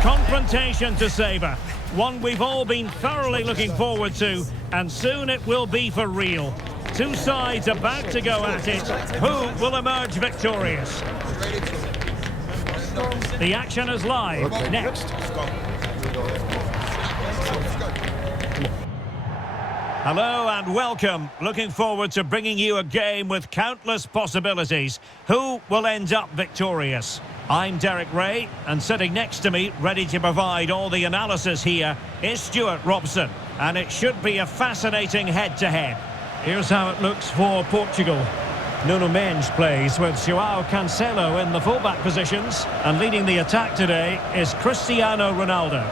confrontation to savour. One we've all been thoroughly looking forward to, and soon it will be for real. Two sides about to go at it. Who will emerge victorious? The action is live. Next. Hello and welcome. Looking forward to bringing you a game with countless possibilities. Who will end up victorious? I'm Derek Ray, and sitting next to me, ready to provide all the analysis here, is Stuart Robson. And it should be a fascinating head-to-head. Here's how it looks for Portugal. Nuno Mendes plays with João Cancelo in the fullback positions, and leading the attack today is Cristiano Ronaldo.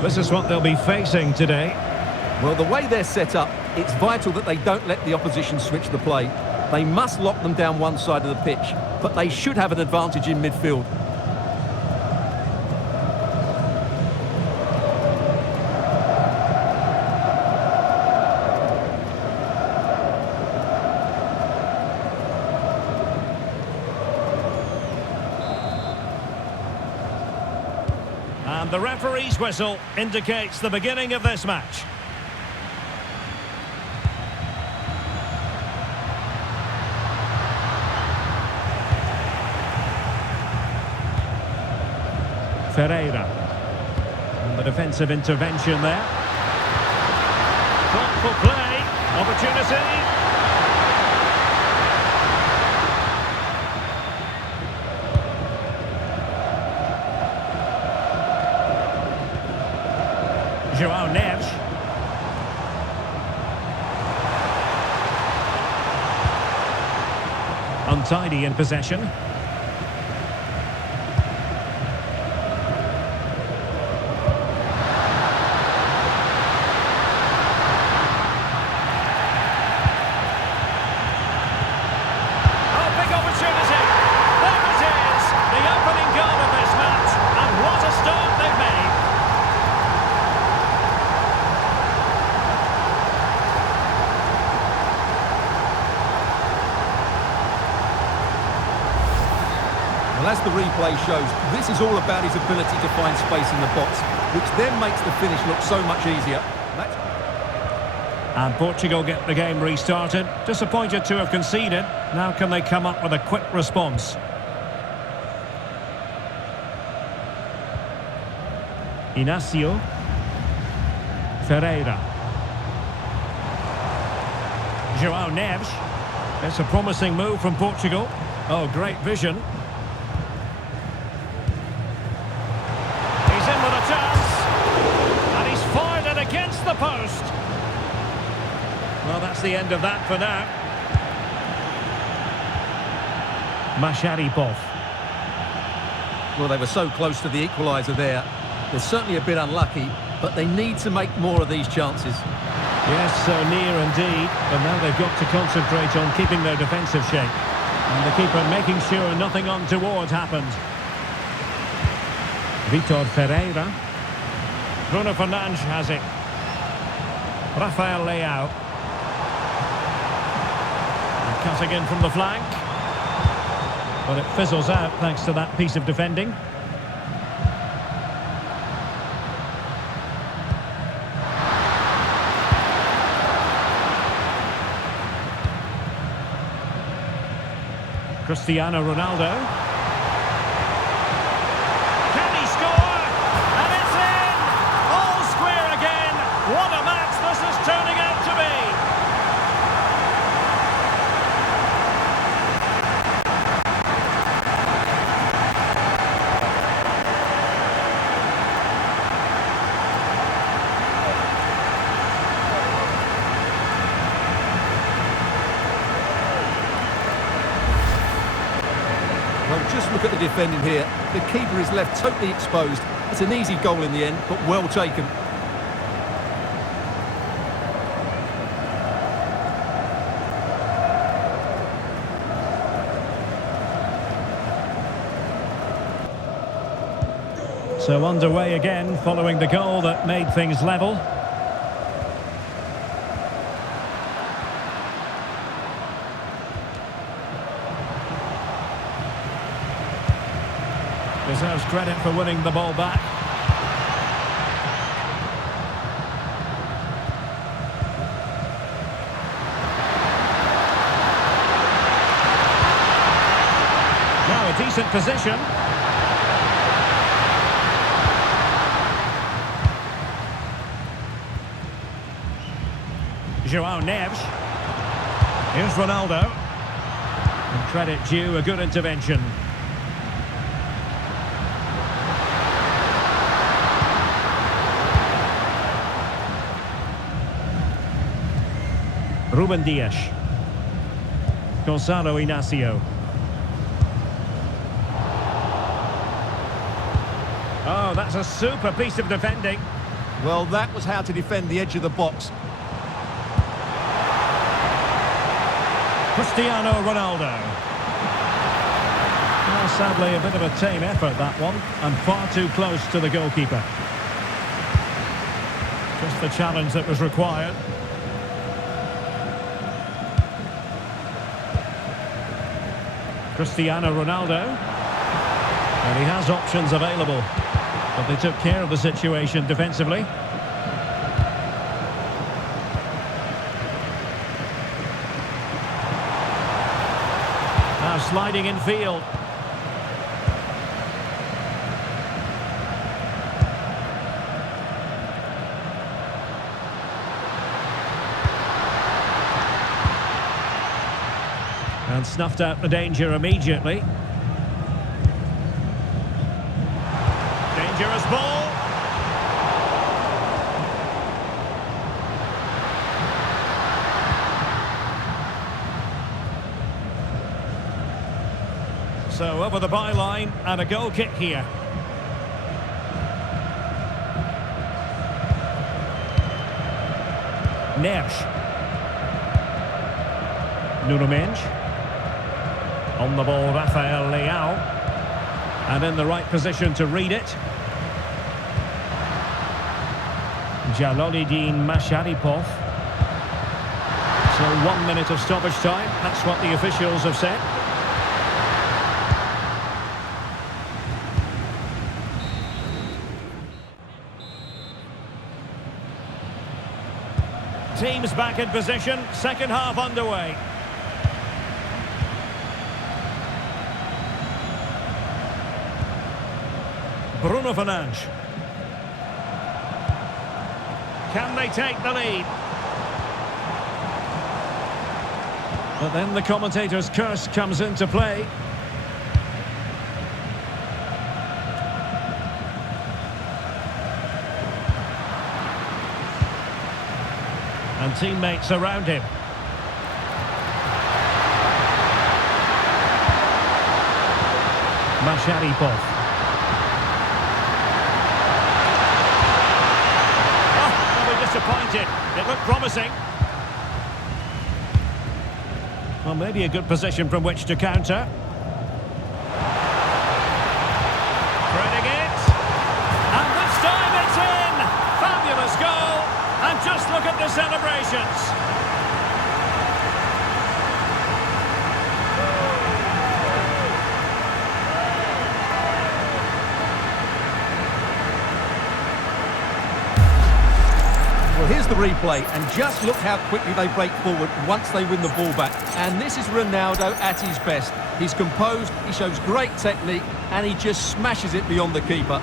This is what they'll be facing today. Well, the way they're set up, it's vital that they don't let the opposition switch the play. They must lock them down one side of the pitch, but they should have an advantage in midfield. And the referee's whistle indicates the beginning of this match. Ferreira. And the defensive intervention there. Thoughtful play. Opportunity. João Neves. Untidy in possession. Oh, big opportunity. There it is. The opening goal of this match. And what a start they've made. Well, as the replay shows, this is all about his ability to find space in the box, which then makes the finish look so much easier. And Portugal get the game restarted. Disappointed to have conceded. Now can they come up with a quick response? Inácio. Ferreira. João Neves. It's a promising move from Portugal. Oh, great vision. He's in with a chance. And he's fired it against the post. Well, that's the end of that for now. Masharipov. Well, they were so close to the equalizer there. They're certainly a bit unlucky, but they need to make more of these chances. Yes, so near indeed, but now they've got to concentrate on keeping their defensive shape. And the keeper making sure nothing untoward happened. Vitor Ferreira. Bruno Fernandes has it. Rafael Leao. And cutting in from the flank. But it fizzles out thanks to that piece of defending. Cristiano Ronaldo. Can he score? And it's in! All square again. What a match this is turning out to be. just look at the defending here. The keeper is left totally exposed. It's an easy goal in the end, but well taken. So underway again, following the goal that made things level. Deserves credit for winning the ball back. Now a decent position. João Neves. Here's Ronaldo. And credit due, a good intervention. Ruben Dias. Gonzalo Inacio. Oh, that's a super piece of defending. Well, that was how to defend the edge of the box. Cristiano Ronaldo. Well, sadly, a bit of a tame effort, that one, and far too close to the goalkeeper. Just the challenge that was required. Cristiano Ronaldo. And he has options available, but they took care of the situation defensively. Now sliding in field. And snuffed out the danger immediately. Dangerous ball. So over the byline and a goal kick here. Neves. Nuno Mendes. On the ball, Rafael Leao. And in the right position to read it. Jalolidin Masharipov. So 1 minute of stoppage time. That's what the officials have said. Teams back in position. Second half underway. Bruno Fernandes. Can they take the lead? But then the commentator's curse comes into play. And teammates around him. Masharipov. Disappointed. It looked promising. Well, maybe a good position from which to counter. Threading it. And this time it's in! Fabulous goal. And just look at the celebrations. Well, here's the replay, and just look how quickly they break forward once they win the ball back. And this is Ronaldo at his best. He's composed, he shows great technique, and he just smashes it beyond the keeper.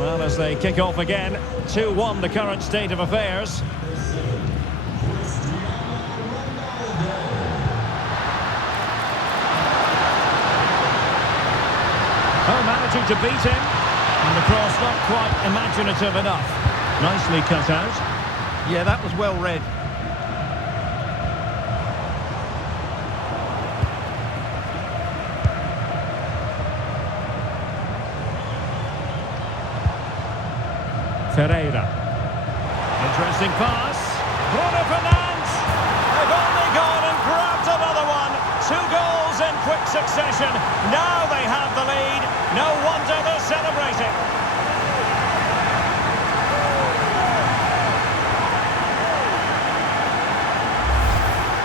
Well, as they kick off again, 2-1 the current state of affairs. Oh, managing to beat him. And the cross not quite imaginative enough. Nicely cut out. Yeah, that was well read. Ferreira. Interesting pass. Bruno Fernandes. They've only gone and grabbed another one. 2 goals in quick succession. Now they have the lead. No wonder they're celebrating.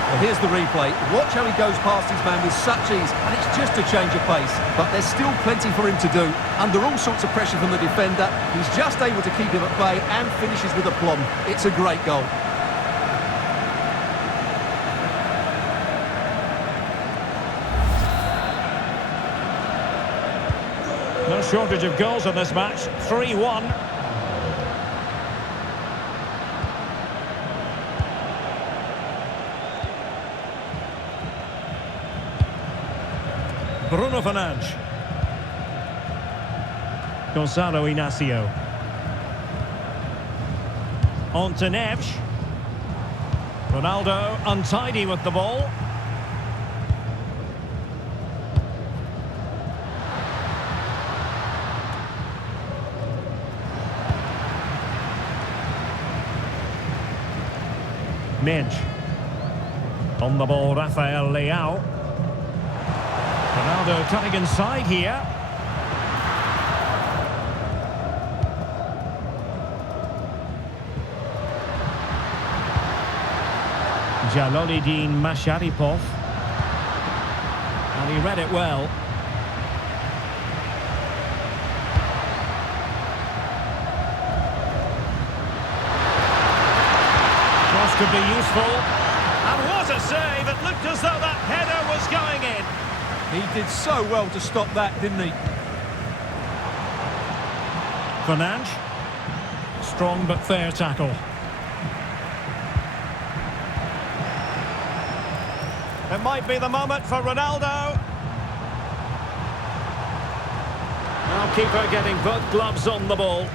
Well, here's the replay. Watch how he goes past his man with such ease, and it's just a change of pace. But there's still plenty for him to do. Under all sorts of pressure from the defender, he's just able to keep him at bay and finishes with aplomb. It's a great goal. No shortage of goals in this match. 3-1. Bruno Fernandes. Gonzalo Inacio. On to Neves. Ronaldo untidy with the ball. Minch. On the ball, Rafael Leao. Ronaldo cutting inside here. Jalolidin Masharipov. And he read it well. Cross could be useful. And what a save! It looked as though that header was going in. He did so well to stop that, didn't he? Fernandes. Strong but fair tackle. It might be the moment for Ronaldo. Now keeper getting both gloves on the ball.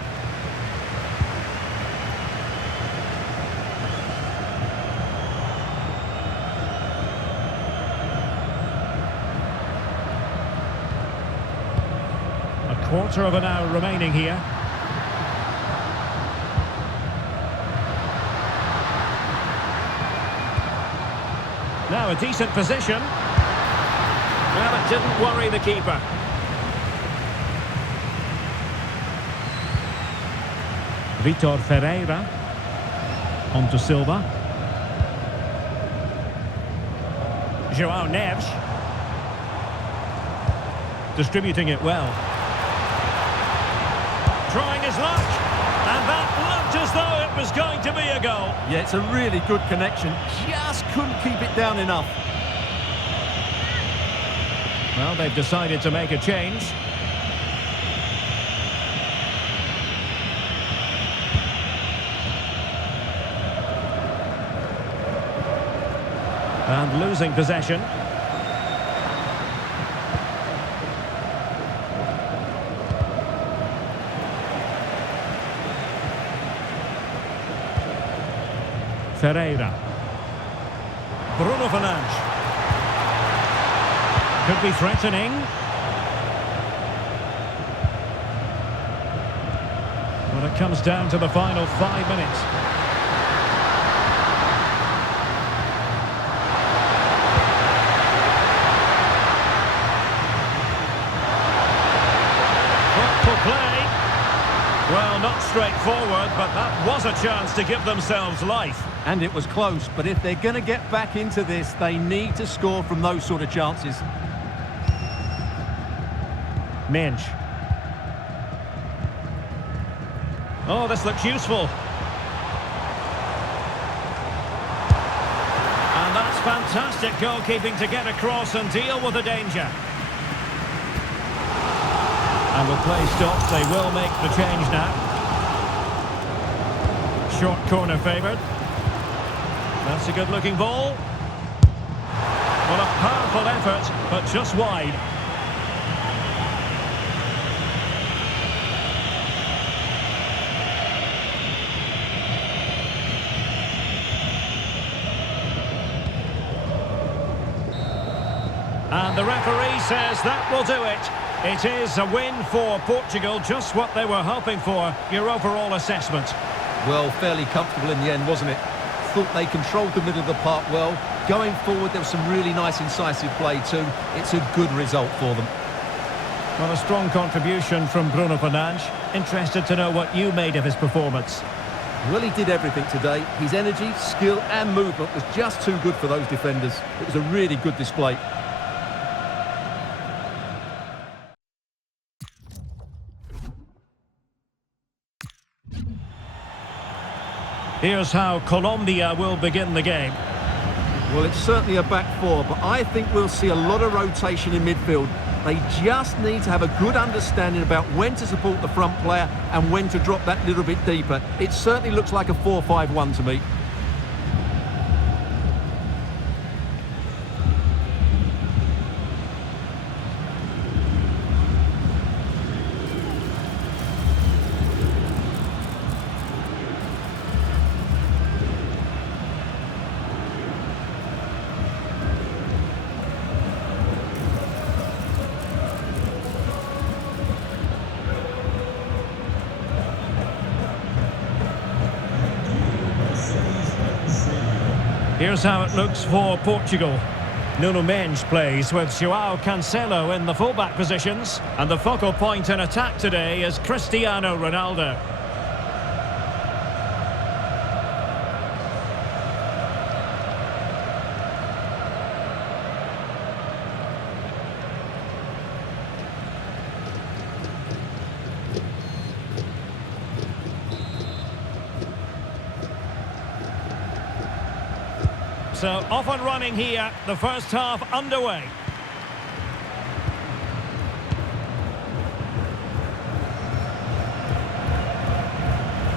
Quarter of an hour remaining here. Now a decent position. Well, it didn't worry the keeper. Vitor Ferreira. On to Silva. João Neves. Distributing it well. Trying his luck, and that looked as though it was going to be a goal. Yeah, it's a really good connection. Just couldn't keep it down enough. Well, they've decided to make a change. And losing possession. Ferreira. Bruno Fernandes. Could be threatening. When it comes down to the final 5 minutes. Thoughtful play. Well, not straightforward, but that was a chance to give themselves life. And it was close, but if they're going to get back into this, they need to score from those sort of chances. Minch. Oh, this looks useful. And that's fantastic goalkeeping to get across and deal with the danger. And with play stopped, they will make the change now. Short corner favoured. That's a good-looking ball. Well, a powerful effort, but just wide. And the referee says that will do it. It is a win for Portugal, just what they were hoping for. Your overall assessment? Well, fairly comfortable in the end, wasn't it? Thought they controlled the middle of the park well. Going forward, there was some really nice incisive play too. It's a good result for them. Well, a strong contribution from Bruno Fernandes. Interested to know what you made of his performance. Well, he did everything today. His energy, skill and movement was just too good for those defenders. It was a really good display. Here's how Colombia will begin the game. Well, it's certainly a back four, but I think we'll see a lot of rotation in midfield. They just need to have a good understanding about when to support the front player and when to drop that little bit deeper. It certainly looks like a 4-5-1 to me. Here's how it looks for Portugal. Nuno Mendes plays with João Cancelo in the fullback positions. And the focal point in attack today is Cristiano Ronaldo. So off and running here, the first half underway.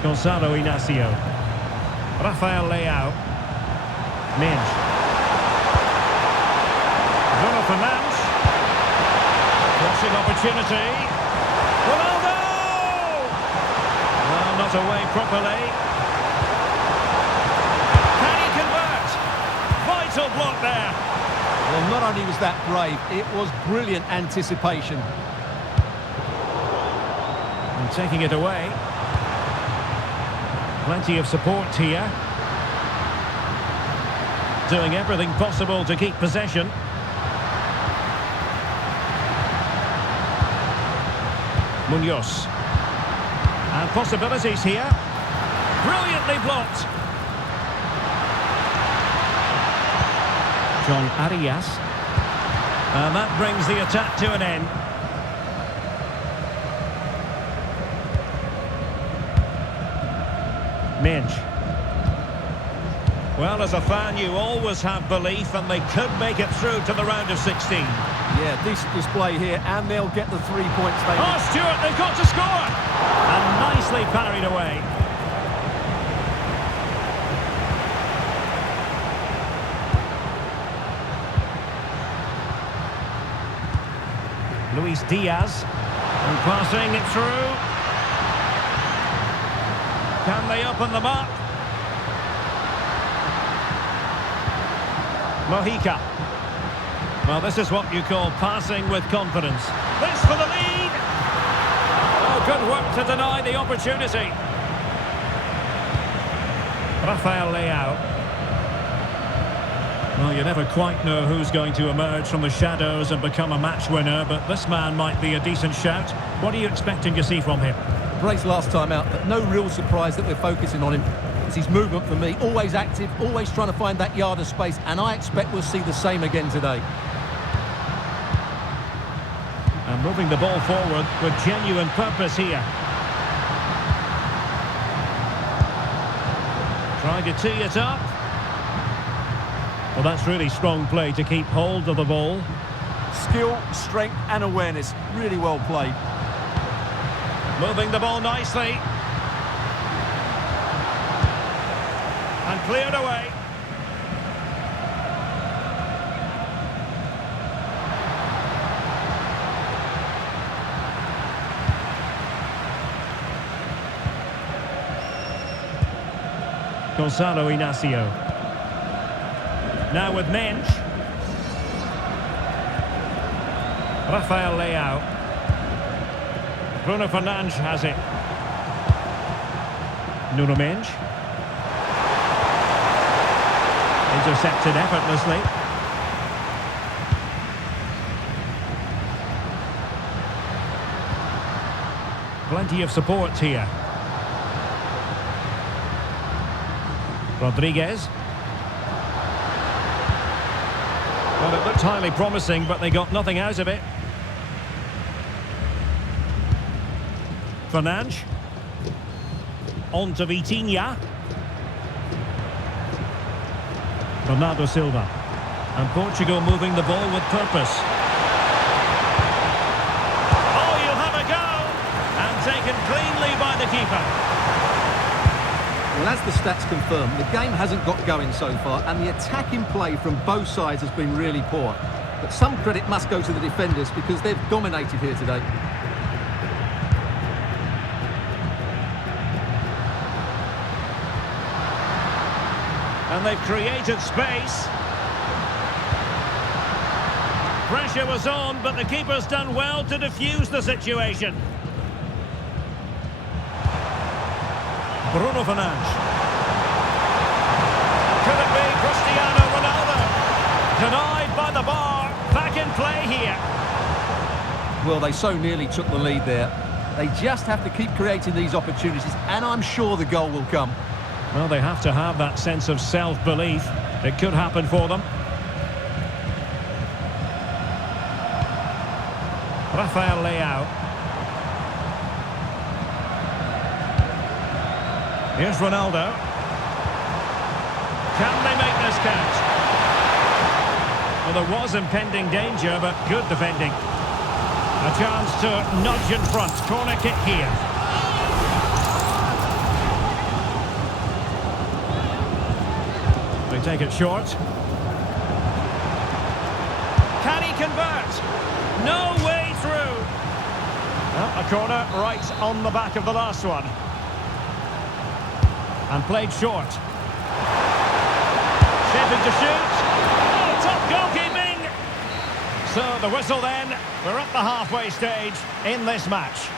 Gonzalo Inacio. Rafael Leao. Mendes. Bruno Fernandes. Crossing opportunity. Ronaldo! Well, not away properly. Block there. Well, not only was that brave, it was brilliant anticipation. And taking it away. Plenty of support here. Doing everything possible to keep possession. Munoz. And possibilities here. Brilliantly blocked. John Arias. And that brings the attack to an end. Mendes. Well, as a fan, you always have belief, and they could make it through to the round of 16. Yeah, decent display here, and they'll get the 3 points they need. Oh, Stuart, they've got to score! And nicely parried away. Luis Diaz, and passing it through. Can they open them up? Mojica. Well, this is what you call passing with confidence. This for the lead! Oh, good work to deny the opportunity. Rafael Leao. Well, you never quite know who's going to emerge from the shadows and become a match winner, but this man might be a decent shout. What are you expecting to see from him? Brace last time out, but no real surprise that we're focusing on him. It's his movement for me, always active, always trying to find that yard of space, and I expect we'll see the same again today. And moving the ball forward with genuine purpose here. Trying to tee it up. Well, that's really strong play to keep hold of the ball. Skill, strength and awareness. Really well played. Moving the ball nicely. And cleared away. Gonzalo Inacio. Now with Mendes. Rafael Leao. Bruno Fernandes has it. Nuno Mendes. Intercepted effortlessly. Plenty of support here. Rodriguez. Well, it looked highly promising, but they got nothing out of it. Fernandes. On to Vitinha. Bernardo Silva. And Portugal moving the ball with purpose. Oh, you'll have a go! And taken cleanly by the keeper. Well, as the stats confirm, the game hasn't got going so far, and the attacking play from both sides has been really poor. But some credit must go to the defenders because they've dominated here today. And they've created space. Pressure was on, but the keeper's done well to defuse the situation. Bruno Fernandes. Could it be Cristiano Ronaldo? Denied by the bar. Back in play here. Well, they so nearly took the lead there. They just have to keep creating these opportunities, and I'm sure the goal will come. Well, they have to have that sense of self-belief. It could happen for them. Rafael Leao. Here's Ronaldo. Can they make this count? Well, there was impending danger, but good defending. A chance to nudge in front. Corner kick here. They take it short. Can he convert? No way through. Well, a corner right on the back of the last one. And played short. Shaping to shoot. Oh, top goalkeeping! So the whistle then. We're at the halfway stage in this match.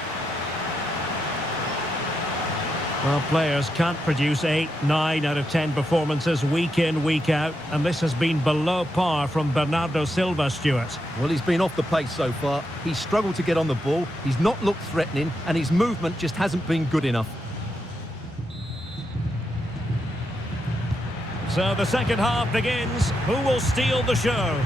Well, players can't produce 8, 9 out of 10 performances week in, week out. And this has been below par from Bernardo Silva, Stuart. Well, he's been off the pace so far. He's struggled to get on the ball. He's not looked threatening, and his movement just hasn't been good enough. So the second half begins. Who will steal the show?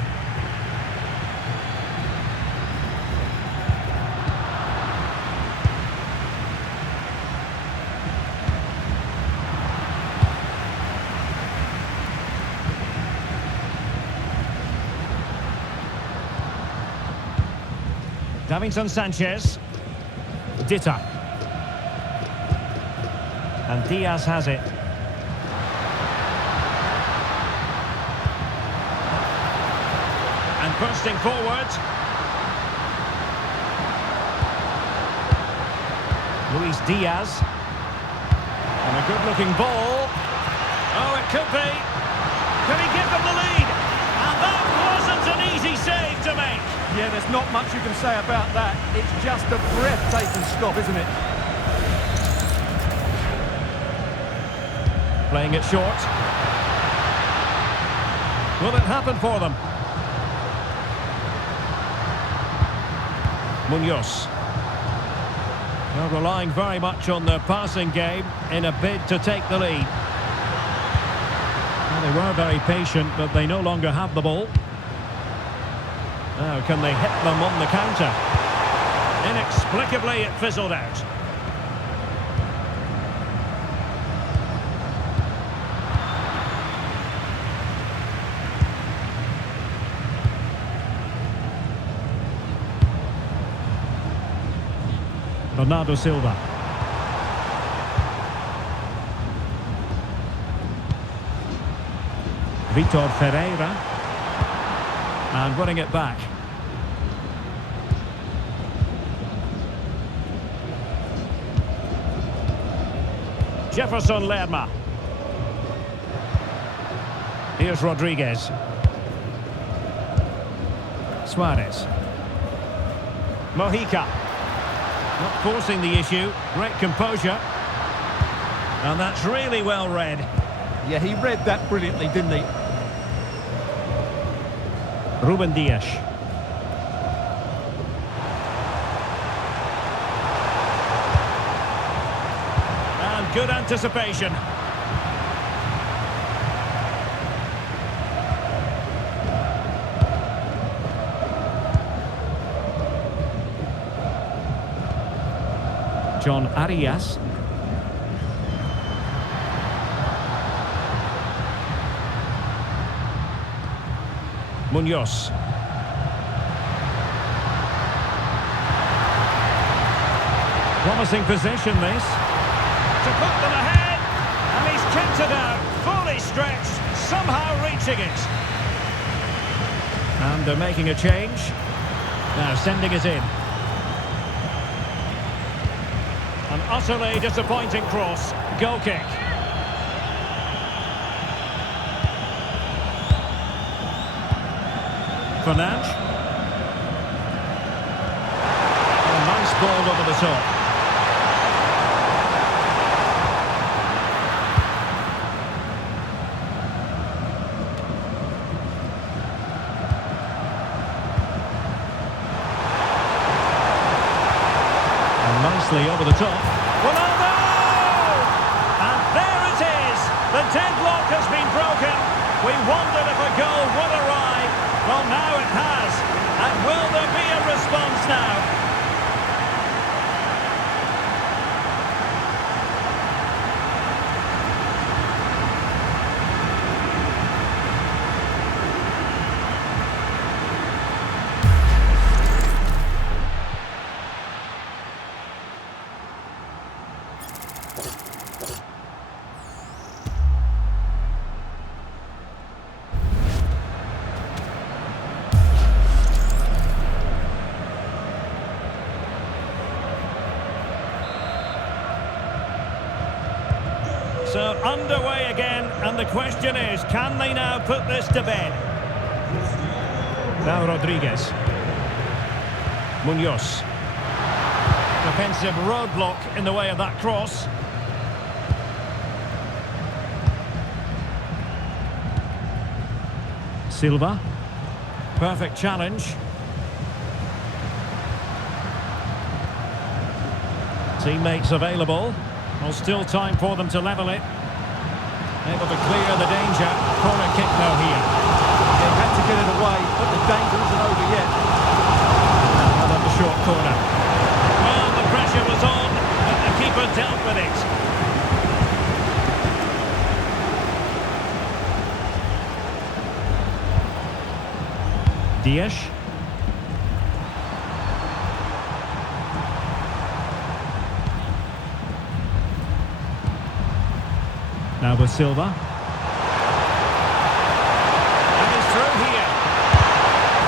Davinson Sanchez. Ditta. And Diaz has it. And bursting forward. Luis Diaz. And a good-looking ball. Oh, it could be. Could he give them the lead? And that wasn't an easy save to make. Yeah, there's not much you can say about that. It's just a breathtaking stop, isn't it? Playing it short. Will it happen for them? Munoz. They're relying very much on their passing game in a bid to take the lead. Well, they were very patient, but they no longer have the ball. Now, can they hit them on the counter? Inexplicably, it fizzled out. Bernardo Silva. Vitor Ferreira. And running it back. Jefferson Lerma. Here's Rodriguez. Suarez. Mojica. Not forcing the issue. Great composure. And that's really well read. Yeah, he read that brilliantly, didn't he? Ruben Dias. And good anticipation. John Arias. Munoz. Promising position, this. To put them ahead. And he's kept it out. Fully stretched. Somehow reaching it. And they're making a change. Now sending it in. An utterly disappointing cross. Goal kick. Fernandes. A nice ball over the top. And nicely over the top. Ronaldo! And there it is! The deadlock has been broken. We wondered if a goal would arrive. Well, now it has. And will there be a response now? So underway again, and the question is, can they now put this to bed? Now Rodriguez. Munoz. Defensive roadblock in the way of that cross. Silva. Perfect challenge. Teammates available. Well, still time for them to level it. Able to clear the danger. Corner kick though here. They had to get it away, but the danger isn't over yet. Out on the short corner. Well, the pressure was on, but the keeper dealt with it. Dias. Now with Silva. And he's through here.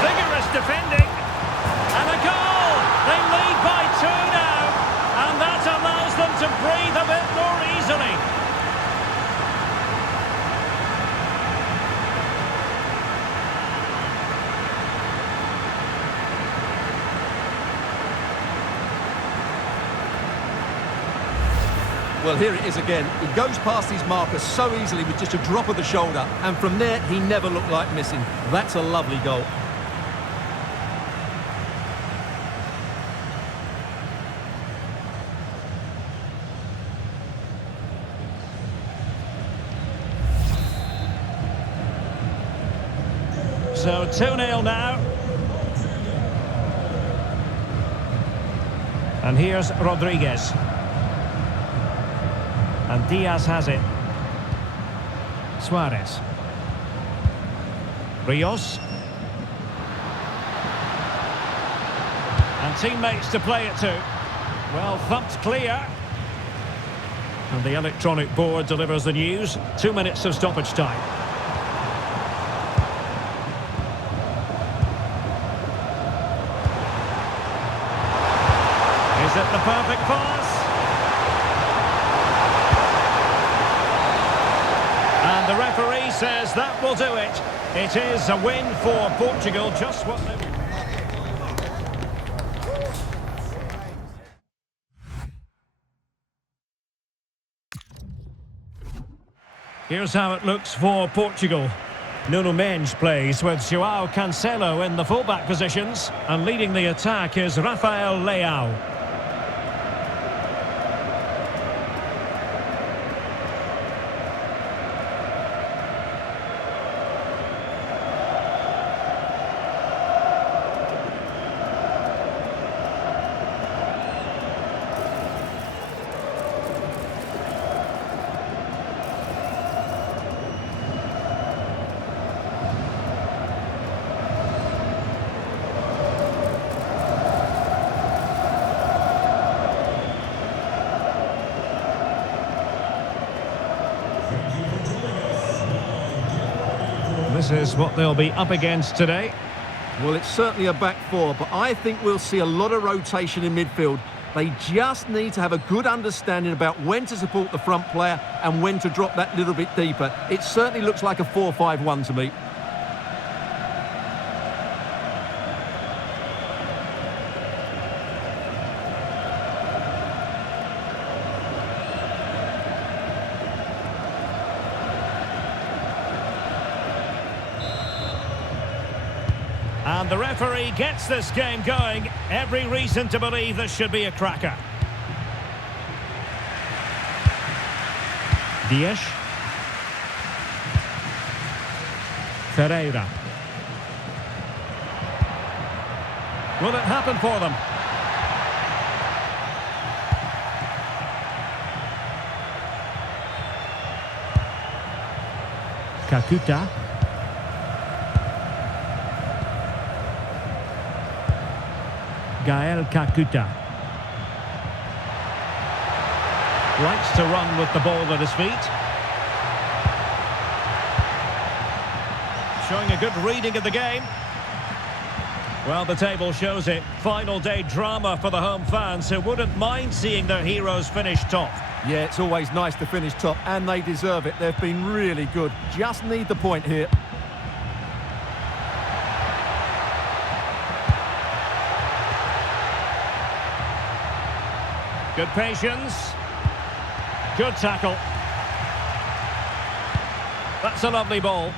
Vigorous defending. And a goal! They lead by 2 now. And that allows them to breathe a bit more easily. Well, here it is again. He goes past his marker so easily with just a drop of the shoulder. And from there, he never looked like missing. That's a lovely goal. So 2-0 now. And here's Rodriguez. And Diaz has it. Suarez. Rios. And teammates to play it to. Well, thumped clear. And the electronic board delivers the news. 2 minutes of stoppage time. Is it the perfect pass? And the referee says that will do it. It is a win for Portugal, just what they... Here's how it looks for Portugal. Nuno Mendes plays with João Cancelo in the fullback positions, and leading the attack is Rafael Leao. This is what they'll be up against today. Well, it's certainly a back four, but I think we'll see a lot of rotation in midfield. They just need to have a good understanding about when to support the front player and when to drop that little bit deeper. It certainly looks like a 4-5-1 to me. And the referee gets this game going. Every reason to believe this should be a cracker. Dias. Ferreira. Will it happen for them? Kakuta. Gael Kakuta. Likes to run with the ball at his feet. Showing a good reading of the game. Well, the table shows it. Final day drama for the home fans who wouldn't mind seeing their heroes finish top. Yeah, it's always nice to finish top, and they deserve it. They've been really good. Just need the point here. Good patience. Good tackle. That's a lovely ball.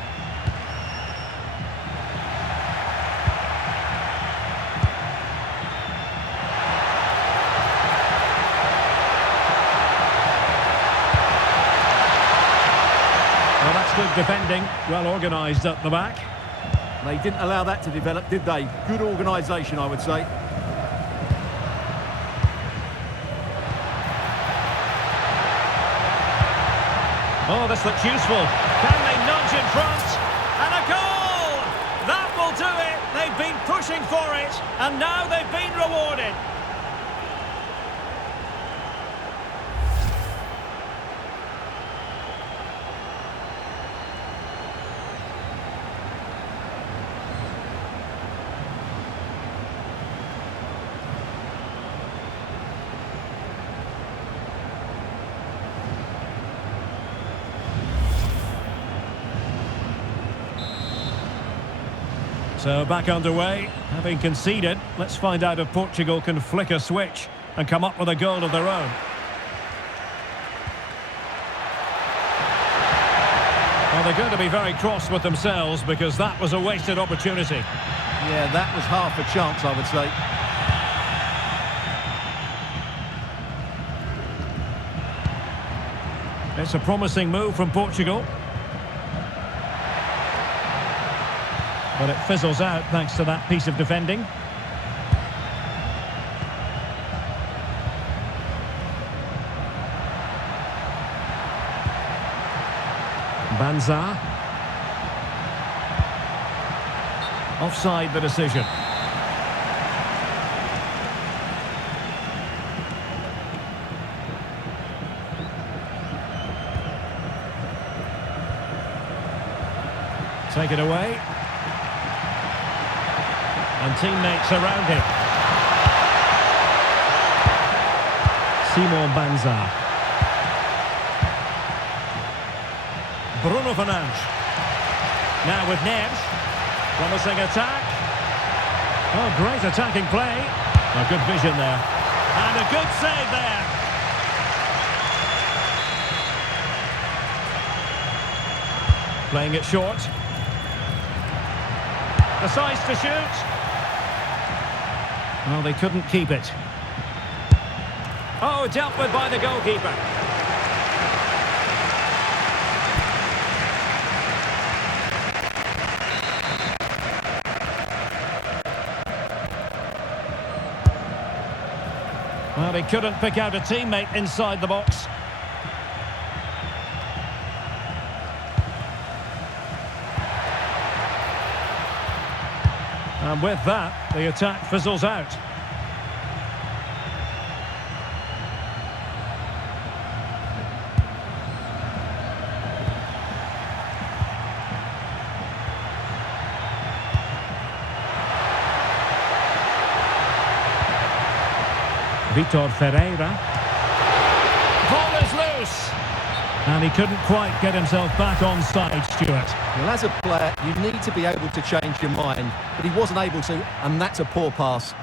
Well, that's good defending. Well organised at the back. They didn't allow that to develop, did they? Good organisation, I would say. Oh, this looks useful. Can they nudge in front? And a goal! That will do it. They've been pushing for it, and now they've been rewarded. So back underway, having conceded, let's find out if Portugal can flick a switch and come up with a goal of their own. Well, they're going to be very cross with themselves because that was a wasted opportunity. Yeah, that was half a chance, I would say. It's a promising move from Portugal. But it fizzles out thanks to that piece of defending. Banza. Offside the decision. Take it away. And teammates around him. Simon Banza. Bruno Fernandes. Now with Neves. Promising attack. Oh, great attacking play. A good vision there. And a good save there. Playing it short. Decides to shoot. Well, they couldn't keep it. Oh, dealt with by the goalkeeper. Well, he couldn't pick out a teammate inside the box. And with that, the attack fizzles out. Vitor Ferreira. Ball is loose. And he couldn't quite get himself back on side, Stuart. Well, as a player, you need to be able to change your mind, but he wasn't able to, and that's a poor pass.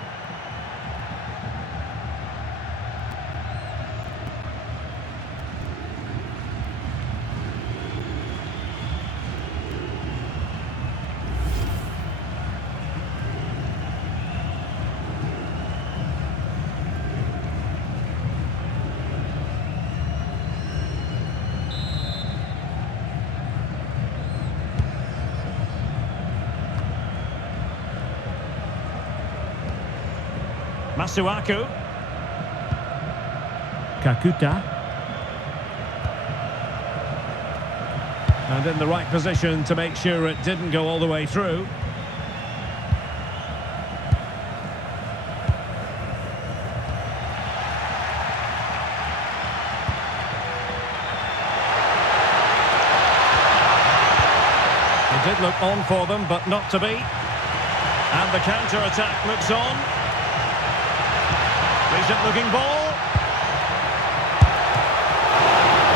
Masuaku. Kakuta. And in the right position to make sure it didn't go all the way through. It did look on for them, but not to be. And the counter-attack looks on. Decent looking ball.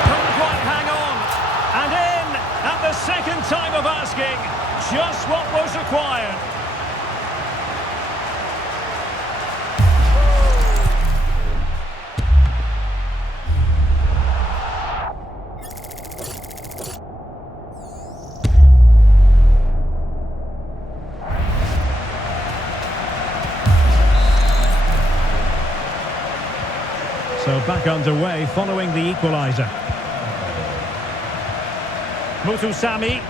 Couldn't quite hang on. And in at the second time of asking. Just what was required. So back underway following the equalizer. Mutusami.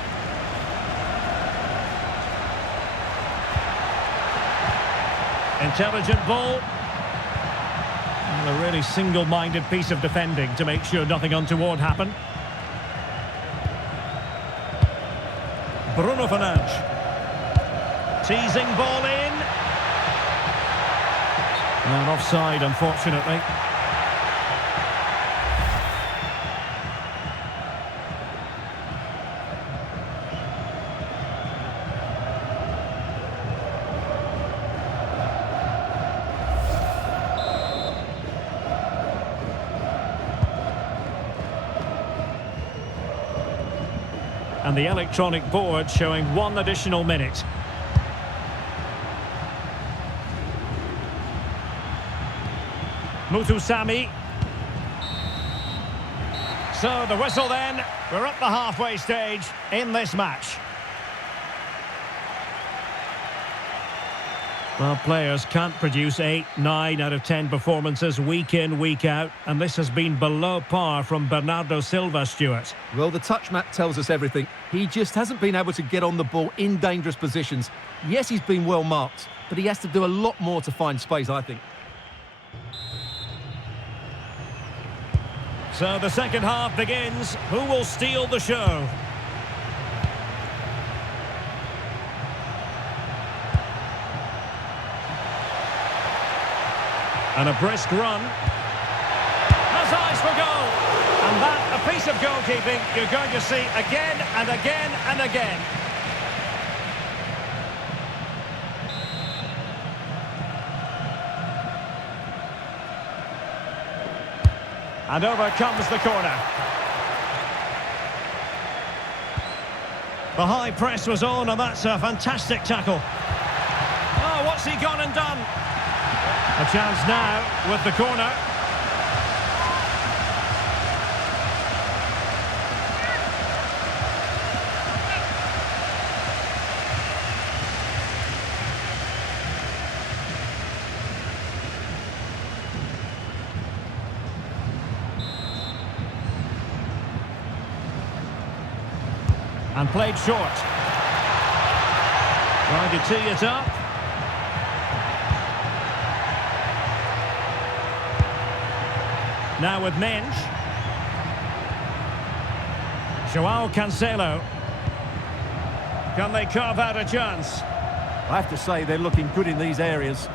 Intelligent ball. And a really single-minded piece of defending to make sure nothing untoward happened. Bruno Fernandes. Teasing ball in. And offside, unfortunately. And the electronic board showing 1 additional minute. Mutusami. So the whistle then. We're at the halfway stage in this match. Well, players can't produce 8, 9 out of 10 performances week in, week out, and this has been below par from Bernardo Silva, Stuart. Well, the touch map tells us everything. He just hasn't been able to get on the ball in dangerous positions. Yes, he's been well marked, but he has to do a lot more to find space, I think. So the second half begins. Who will steal the show? And a brisk run. Has eyes for goal. And that, a piece of goalkeeping you're going to see again and again and again. And over comes the corner. The high press was on, and that's a fantastic tackle. Oh, what's he gone and done? A chance now with the corner. And played short. Trying to tee it up. Now with Mensch. Joao Cancelo. Can they carve out a chance? I have to say they're looking good in these areas.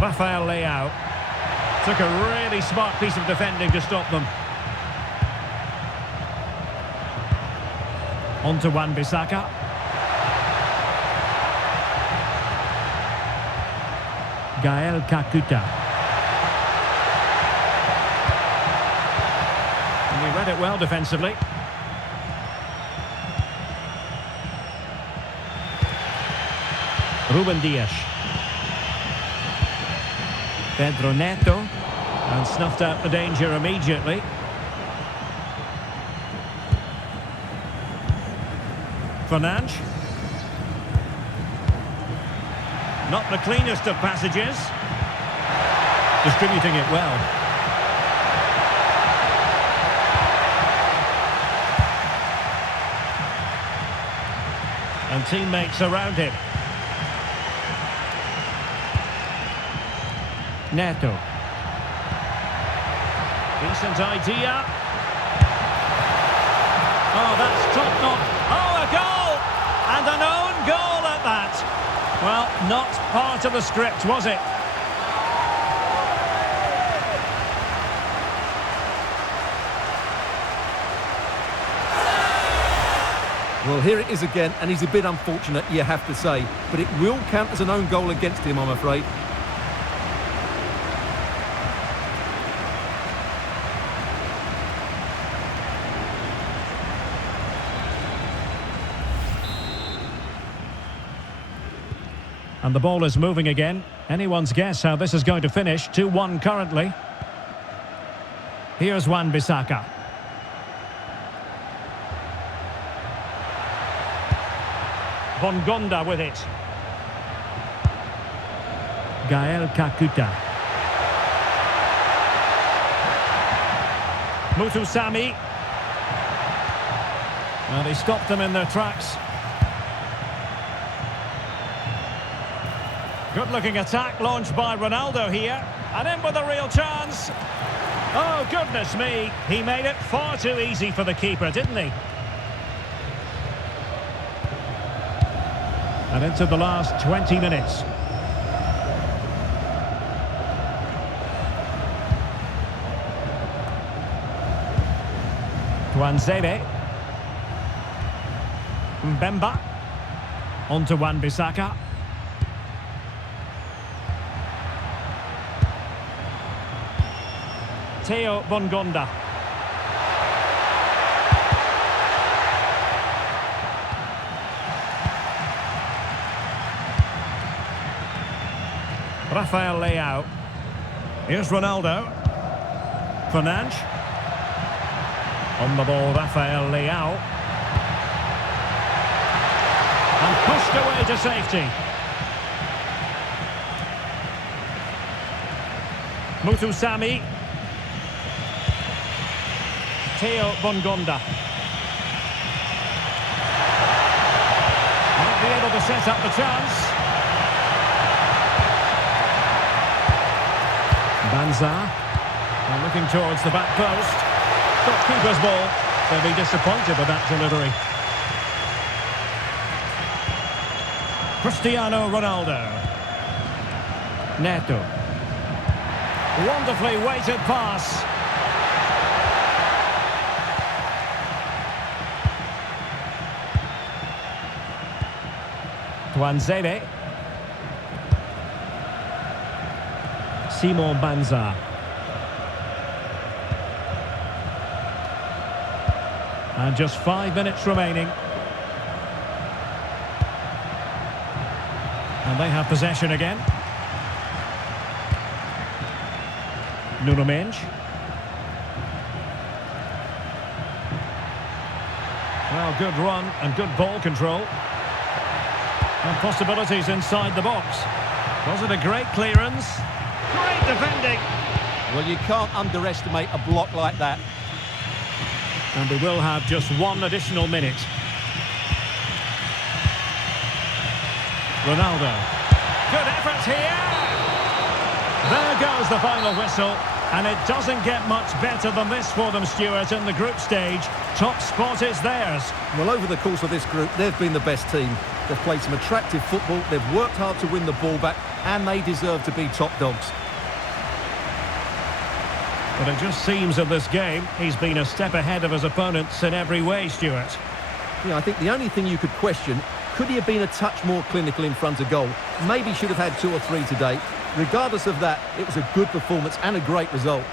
Rafael Leao. Took a really smart piece of defending to stop them. On to Wan-Bissaka. Gael Kakuta. And he read it well defensively. Ruben Dias. Pedro Neto. And snuffed out the danger immediately. Fernandes. Not the cleanest of passages. Distributing it well. And teammates around him. Neto. Decent idea. Oh, that's top notch. Oh, a goal! And an own goal at that. Well, not part of the script, was it? Well, here it is again, and he's a bit unfortunate, you have to say. But it will count as an own goal against him, I'm afraid. And the ball is moving again. Anyone's guess how this is going to finish. 2-1 currently. Here's Wan-Bissaka. Bongonda with it. Gael Kakuta. Mutusami. Well, he stopped them in their tracks. Good-looking attack launched by Ronaldo here. And in with a real chance. Oh, goodness me. He made it far too easy for the keeper, didn't he? And into the last 20 minutes. Tuanzebe. Mbemba. On to Wan-Bissaka. Theo Bongonda. Rafael Leao. Here's Ronaldo. Fernandes. On the ball, Rafael Leao. And pushed away to safety. Mutusami. Theo Bongonda. Might be able to set up the chance. Banza. And looking towards the back post. Got keeper's ball. They'll be disappointed with that delivery. Cristiano Ronaldo. Neto. Wonderfully weighted pass. Tuanzebe. Simon Banza. And just 5 minutes remaining. And they have possession again. Nuno Mensch. Well, good run and good ball control. And possibilities inside the box. Was it a great clearance? Great defending. Well, you can't underestimate a block like that. And we will have just one additional minute. Ronaldo. Good effort here. There goes the final whistle. And it doesn't get much better than this for them, Stuart, in the group stage. Top spot is theirs. Well, over the course of this group, they've been the best team. They've played some attractive football, they've worked hard to win the ball back, and they deserve to be top dogs. But it just seems in this game, he's been a step ahead of his opponents in every way, Stuart. Yeah, I think the only thing you could question, could he have been a touch more clinical in front of goal? Maybe should have had 2 or 3 today. Regardless of that, it was a good performance and a great result.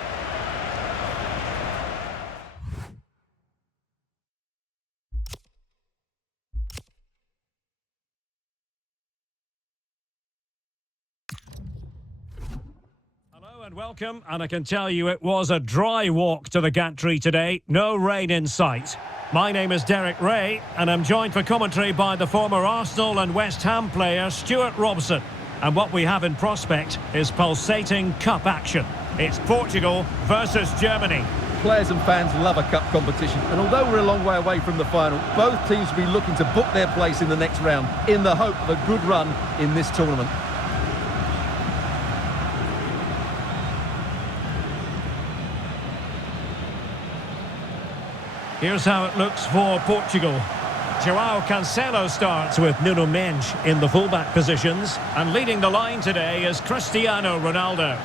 Hello and welcome, and I can tell you it was a dry walk to the gantry today. No rain in sight. My name is Derek Ray, and I'm joined for commentary by the former Arsenal and West Ham player Stuart Robson. And what we have in prospect is pulsating cup action. It's Portugal versus Germany. Players and fans love a cup competition, and although we're a long way away from the final, both teams will be looking to book their place in the next round in the hope of a good run in this tournament. Here's how it looks for Portugal. João Cancelo starts with Nuno Mendes in the fullback positions, and leading the line today is Cristiano Ronaldo.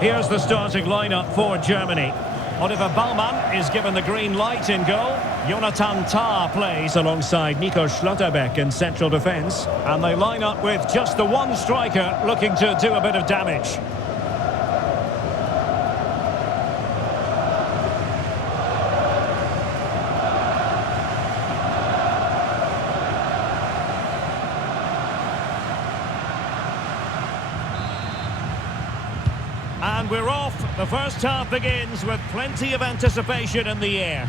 Here's the starting lineup for Germany. Oliver Baumann is given the green light in goal. Jonathan Tah plays alongside Nico Schlotterbeck in central defence. And they line up with just the one striker looking to do a bit of damage. And we're off. The first half begins with plenty of anticipation in the air.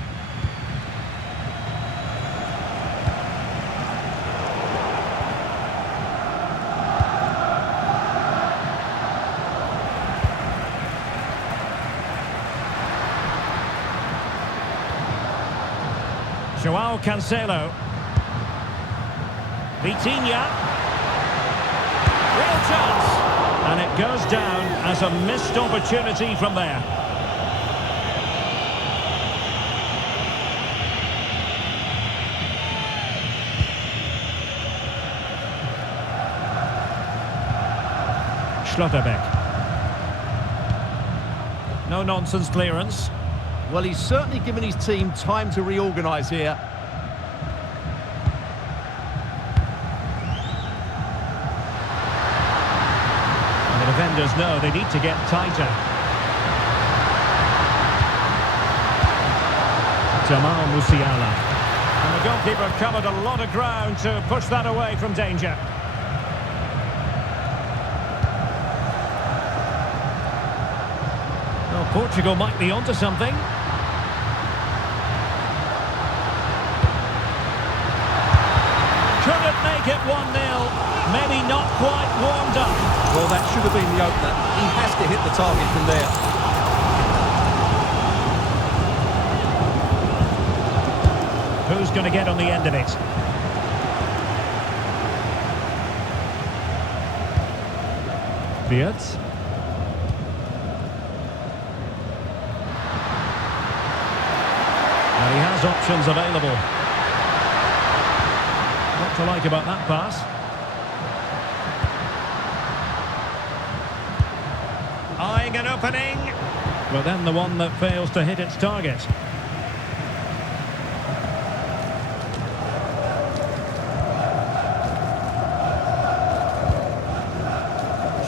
João Cancelo. Vitinha. Real chance. And it goes down as a missed opportunity from there. Schlotterbeck. No nonsense clearance. Well, he's certainly given his team time to reorganise here. Defenders know they need to get tighter. Jamal Musiala. And the goalkeeper covered a lot of ground to push that away from danger. Well, Portugal might be onto something. Couldn't make it 1-0. Maybe not quite warmed up. Well, that should have been the opener. He has to hit the target from there. Who's going to get on the end of it? Beards. And he has options available. What to like about that pass? Eyeing an opening. But then the one that fails to hit its target.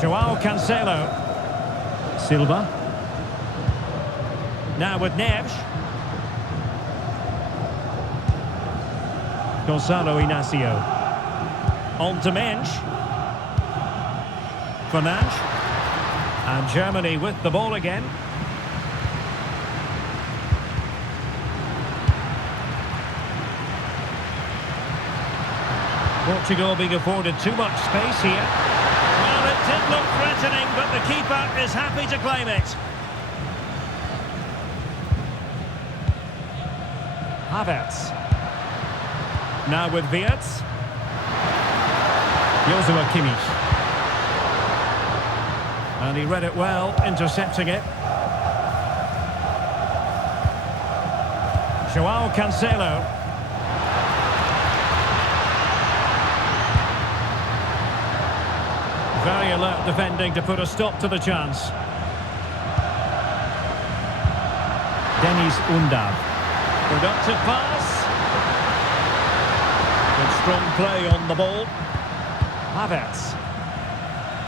Joao Cancelo. Silva. Now with Neves. Gonzalo Inacio. On to Mensch. Fernandes. And Germany with the ball again. Portugal being afforded too much space here. Well, it did look threatening, but the keeper is happy to claim it. Havertz. Now with Wirtz. Joshua Kimmich. And he read it well, intercepting it. Joao Cancelo. Very alert defending to put a stop to the chance. Deniz Undav. Productive pass. Good strong play on the ball. Havertz.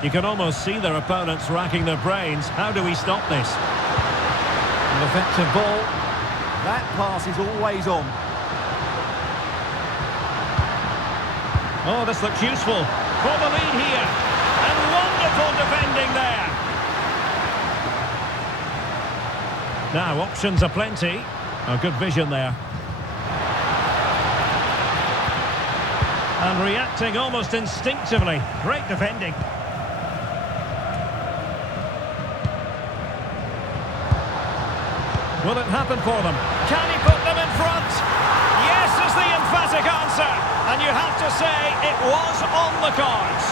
You can almost see their opponents racking their brains. How do we stop this? An effective ball. That pass is always on. Oh, this looks useful. For the lead here. And wonderful defending there. Now, options are plenty. Oh, good vision there. And reacting almost instinctively. Great defending. Will it happen for them? Can he put them in front? Yes is the emphatic answer. And you have to say it was on the cards.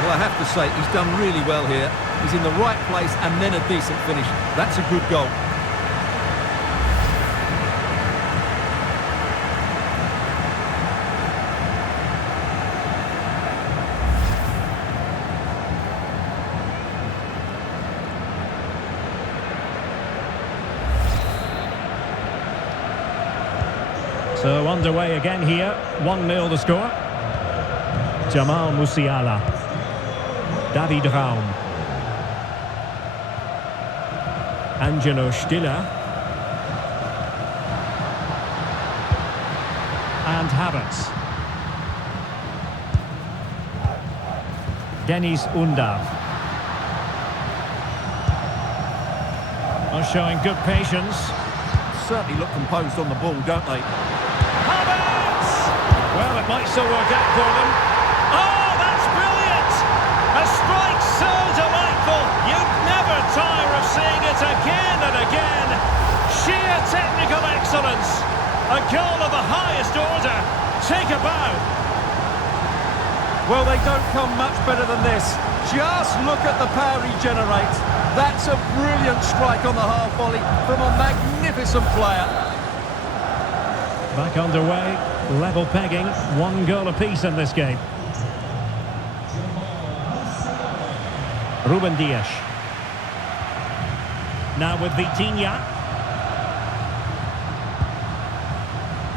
Well, I have to say, he's done really well here. He's in the right place and then a decent finish. That's a good goal. So underway again here. 1-0 the score. Jamal Musiala. David Raum. Angelo Stiller. And Havertz. Deniz Undav. Are showing good patience. Certainly look composed on the ball, don't they? Havertz! Well, it might still work out for them. Oh, that's brilliant! A strike so delightful, you'd never tire of seeing it again and again. Sheer technical excellence. A goal of the highest order. Take a bow. Well, they don't come much better than this. Just look at the power he generates. That's a brilliant strike on the half volley from a magnificent player. Back underway, level pegging, 1 goal apiece in this game. Ruben Dias. Now with Vitinha.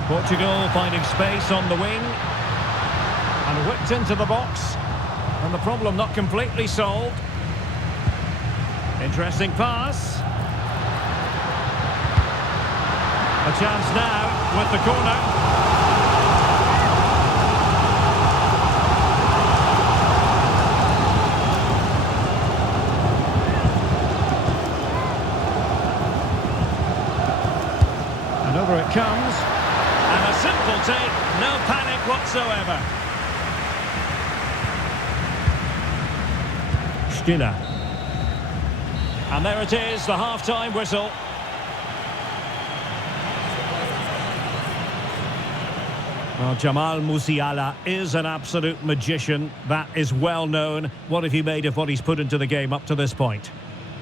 Portugal finding space on the wing. And whipped into the box. And the problem not completely solved. Interesting pass. A chance now with the corner. And over it comes. And a simple take, no panic whatsoever. Stiller. And there it is, the half-time whistle. Well, Jamal Musiala is an absolute magician. That is well known. What have you made of what he's put into the game up to this point?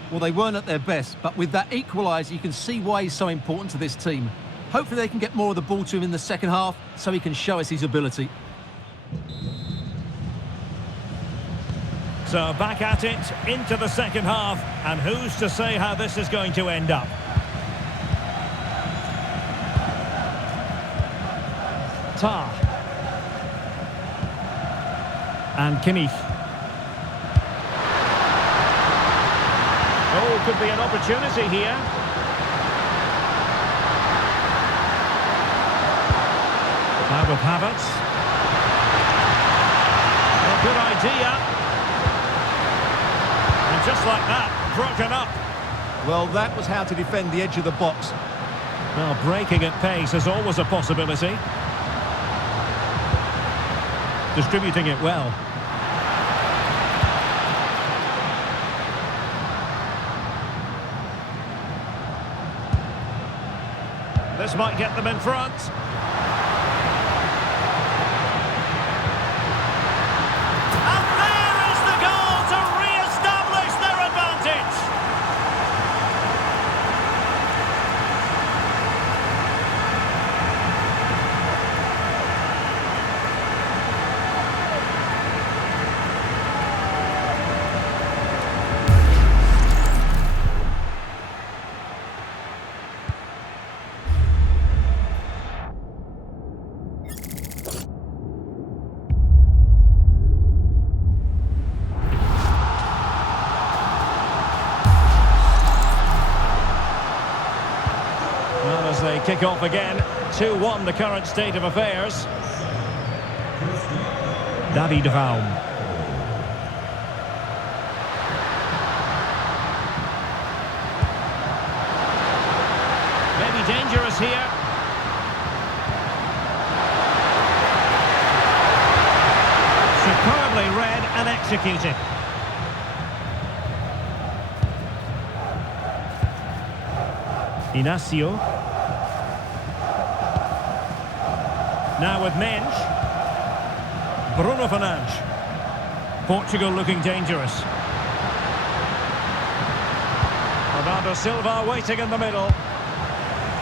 Well, they weren't at their best, but with that equaliser, you can see why he's so important to this team. Hopefully they can get more of the ball to him in the second half so he can show us his ability. So back at it, into the second half, and who's to say how this is going to end up? Tar. And Kimmich. Oh, could be an opportunity here. Now with Havertz. A good idea. And just like that, broken up. Well, that was how to defend the edge of the box. Well, breaking at pace is always a possibility. Distributing it well. This might get them in front. And there is the goal to re-establish their advantage. Well, as they kick off again, 2-1 the current state of affairs. David Raum. Maybe dangerous here. Superbly read and executed. Inacio. Now with Mensch. Bruno Fernandes. Portugal looking dangerous. Bernardo Silva waiting in the middle.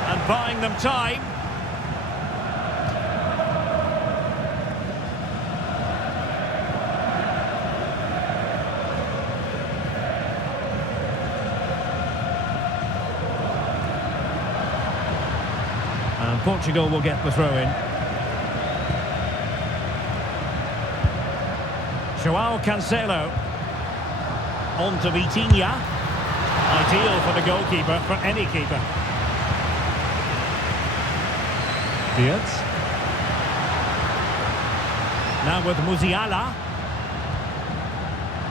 And buying them time. And Portugal will get the throw-in. João Cancelo. On to Vitinha. Ideal for the goalkeeper, for any keeper. Wirtz. Now with Musiala.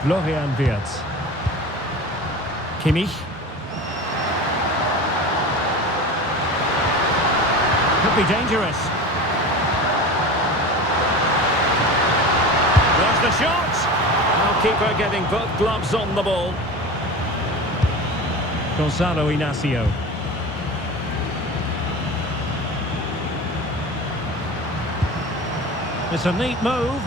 Florian Wirtz. Kimmich. Could be dangerous. There's the shot. Now keeper getting both gloves on the ball. Gonzalo Inacio. It's a neat move.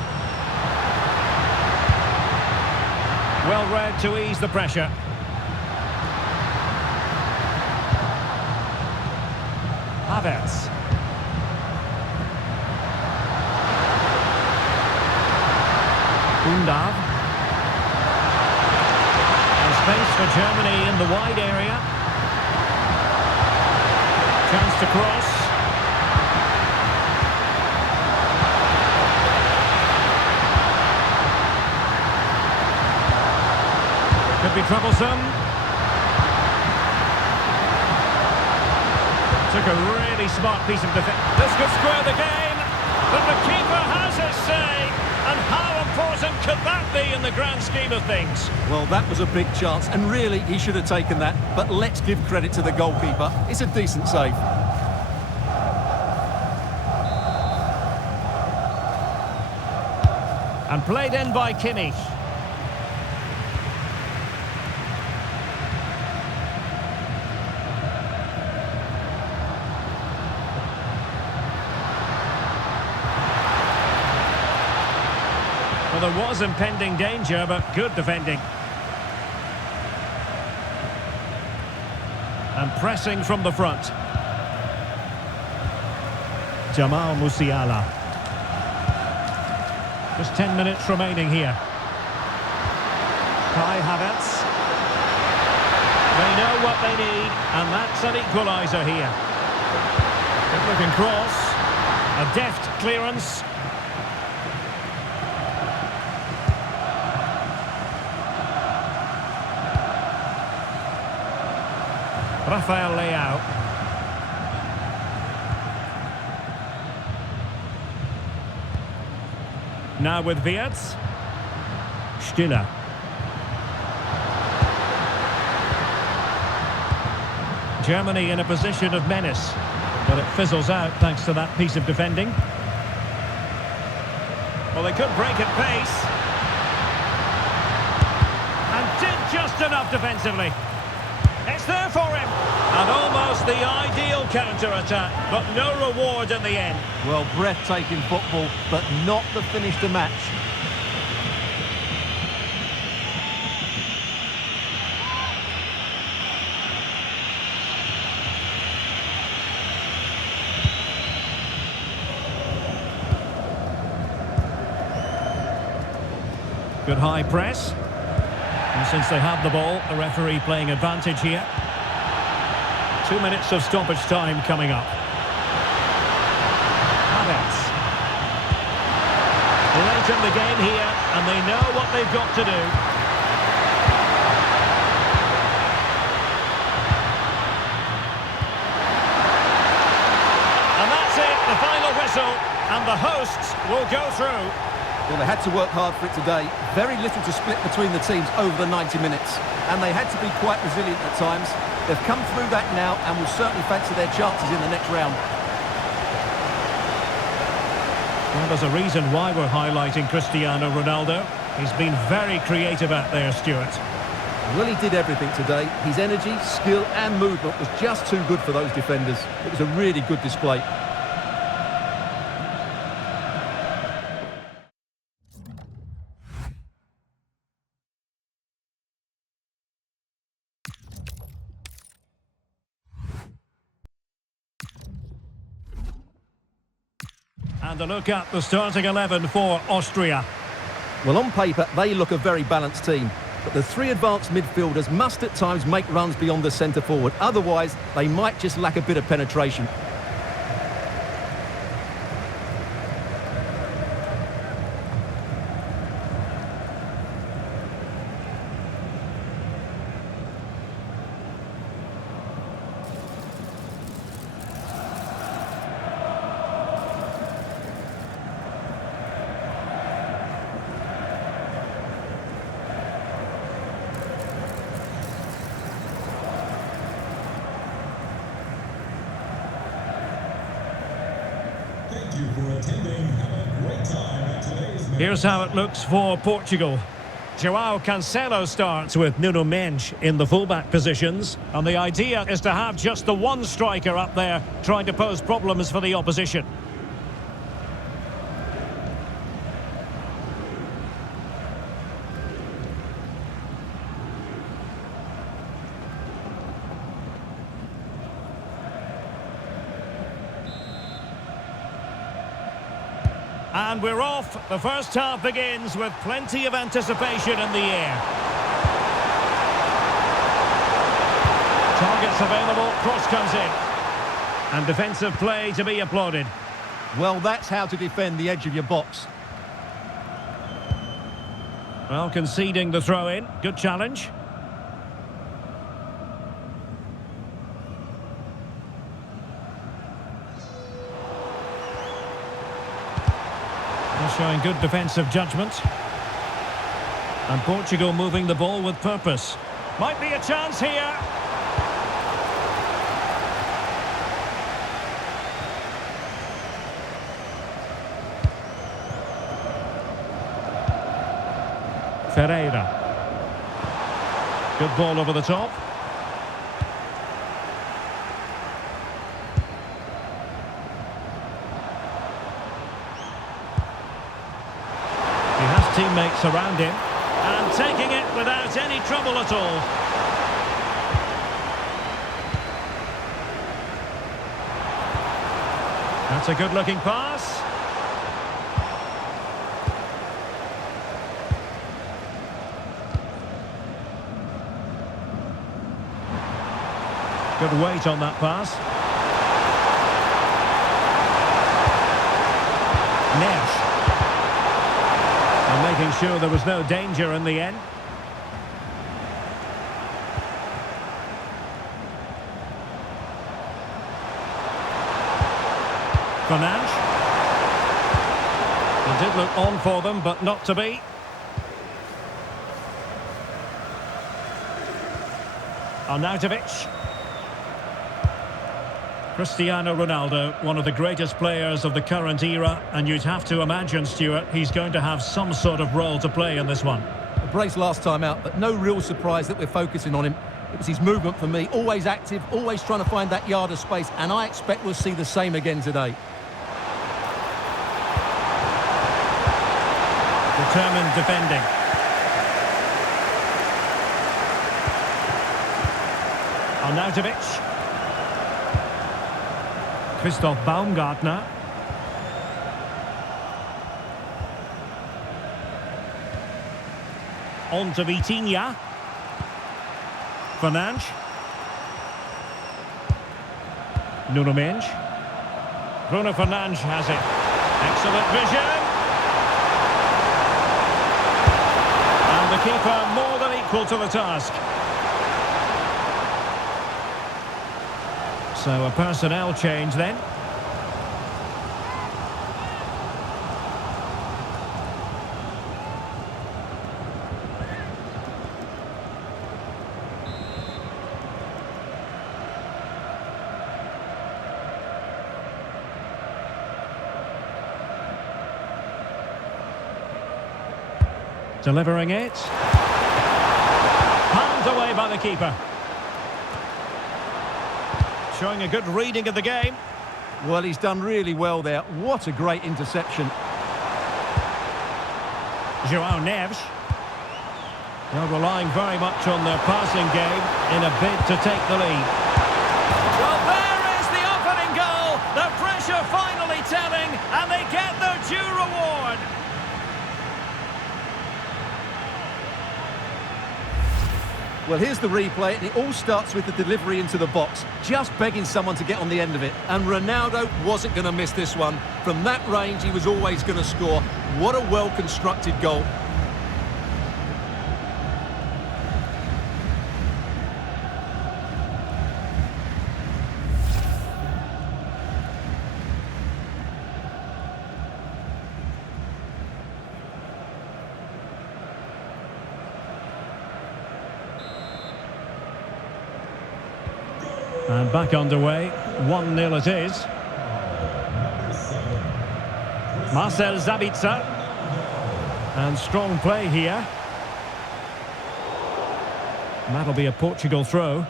Well read to ease the pressure. Havertz. Undav. And space for Germany in the wide area. Chance to cross. Could be troublesome. Took a really smart piece of defence. This could square the game, but the keeper has his say. And how important could that be in the grand scheme of things? Well, that was a big chance, and really, he should have taken that. But let's give credit to the goalkeeper. It's a decent save. And played in by Kimmich. Well, there was impending danger, but good defending. And pressing from the front. Jamal Musiala. Just 10 minutes remaining here. Kai Havertz. They know what they need, and that's an equalizer here. Good looking cross. A deft clearance. Rafael Leao. Now with Wirtz. Stiller. Germany in a position of menace, but it fizzles out thanks to that piece of defending. Well, they could break at pace. And did just enough defensively. It's there for him. And almost the ideal counter-attack, but no reward in the end. Well, breathtaking football, but not the finish to match. Good high press. And since they have the ball, the referee playing advantage here. 2 minutes of stoppage time coming up. Havertz. Late in the game here, and they know what they've got to do. And that's it, the final whistle, and the hosts will go through. Well, they had to work hard for it today. Very little to split between the teams over the 90 minutes. And they had to be quite resilient at times. They've come through that now and will certainly fancy their chances in the next round. Well, there's a reason why we're highlighting Cristiano Ronaldo. He's been very creative out there, Stuart. Well, he did everything today. His energy, skill and movement was just too good for those defenders. It was a really good display. And a look at the starting 11 for Austria. Well, on paper, they look a very balanced team. But the three advanced midfielders must at times make runs beyond the centre forward. Otherwise, they might just lack a bit of penetration. Here's how it looks for Portugal. João Cancelo starts with Nuno Mendes in the fullback positions. And the idea is to have just the one striker up there trying to pose problems for the opposition. And we're off. The first half begins with plenty of anticipation in the air. Targets available, cross comes in. And defensive play to be applauded. Well, that's how to defend the edge of your box. Well, conceding the throw-in. Good challenge. Showing good defensive judgment. And Portugal moving the ball with purpose. Might be a chance here. Ferreira. Good ball over the top. Teammates around him and taking it without any trouble at all. That's a good looking pass. Good weight on that pass. Neves. And making sure there was no danger in the end. Fernandes. It did look on for them, but not to be. Arnautovic. Cristiano Ronaldo, one of the greatest players of the current era, and you'd have to imagine, Stuart, he's going to have some sort of role to play in this one. A brace last time out, but no real surprise that we're focusing on him. It was his movement for me, always active, always trying to find that yard of space, and I expect we'll see the same again today. Determined defending. Arnautovic. Christoph Baumgartner. On to Vitinha. Fernandes. Nuno Mendes. Bruno Fernandes has it. Excellent vision. And the keeper more than equal to the task. So a personnel change then. Delivering it. Palmed away by the keeper. Showing a good reading of the game. Well, he's done really well there. What a great interception. João Neves. They're relying very much on their passing game in a bid to take the lead. Well, there is the opening goal. The pressure finally telling, and they get their due reward. Well, here's the replay, and it all starts with the delivery into the box. Just begging someone to get on the end of it. And Ronaldo wasn't going to miss this one. From that range, he was always going to score. What a well-constructed goal. And back underway, 1-0 it is. Marcel Sabitzer. And strong play here. And that'll be a Portugal throw.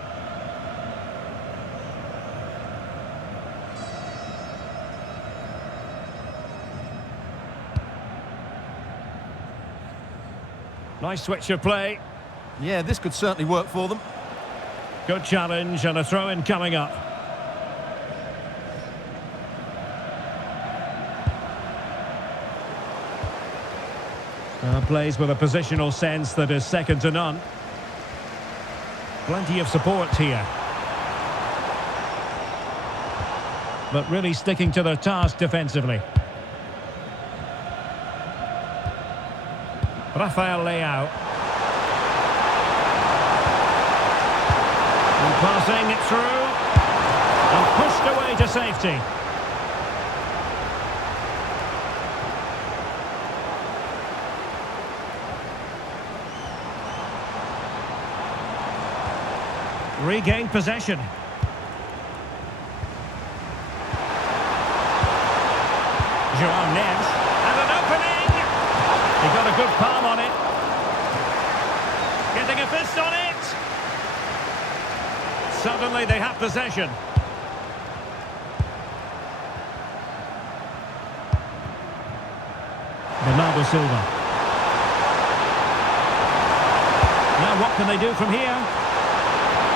Nice switch of play. Yeah, this could certainly work for them. Good challenge and a throw-in coming up. Plays with a positional sense that is second to none. Plenty of support here. But really sticking to their task defensively. Rafael Leao. And passing it through. And pushed away to safety. Regained possession. João Neves. And an opening. He got a good palm on it. Getting a fist on it. Suddenly they have possession. Bernardo Silva. Now what can they do from here?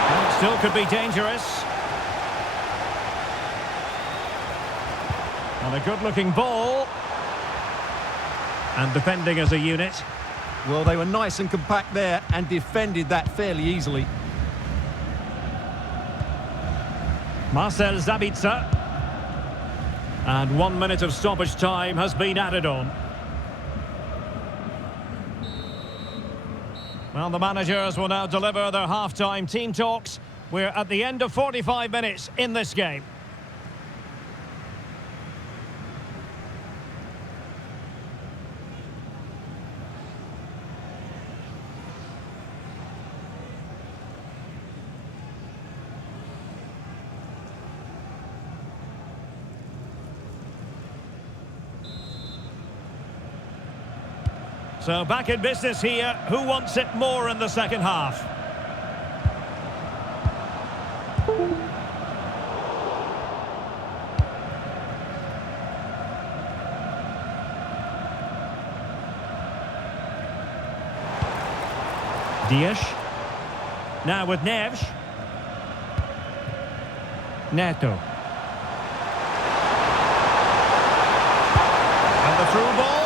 Well, it still could be dangerous. And a good-looking ball. And defending as a unit. Well, they were nice and compact there and defended that fairly easily. Marcel Sabitzer. And 1 minute of stoppage time has been added on. Well, the managers will now deliver their half-time team talks. We're at the end of 45 minutes in this game. So back in business here. Who wants it more in the second half? Dias. Now with Neves. Neto. And the through ball.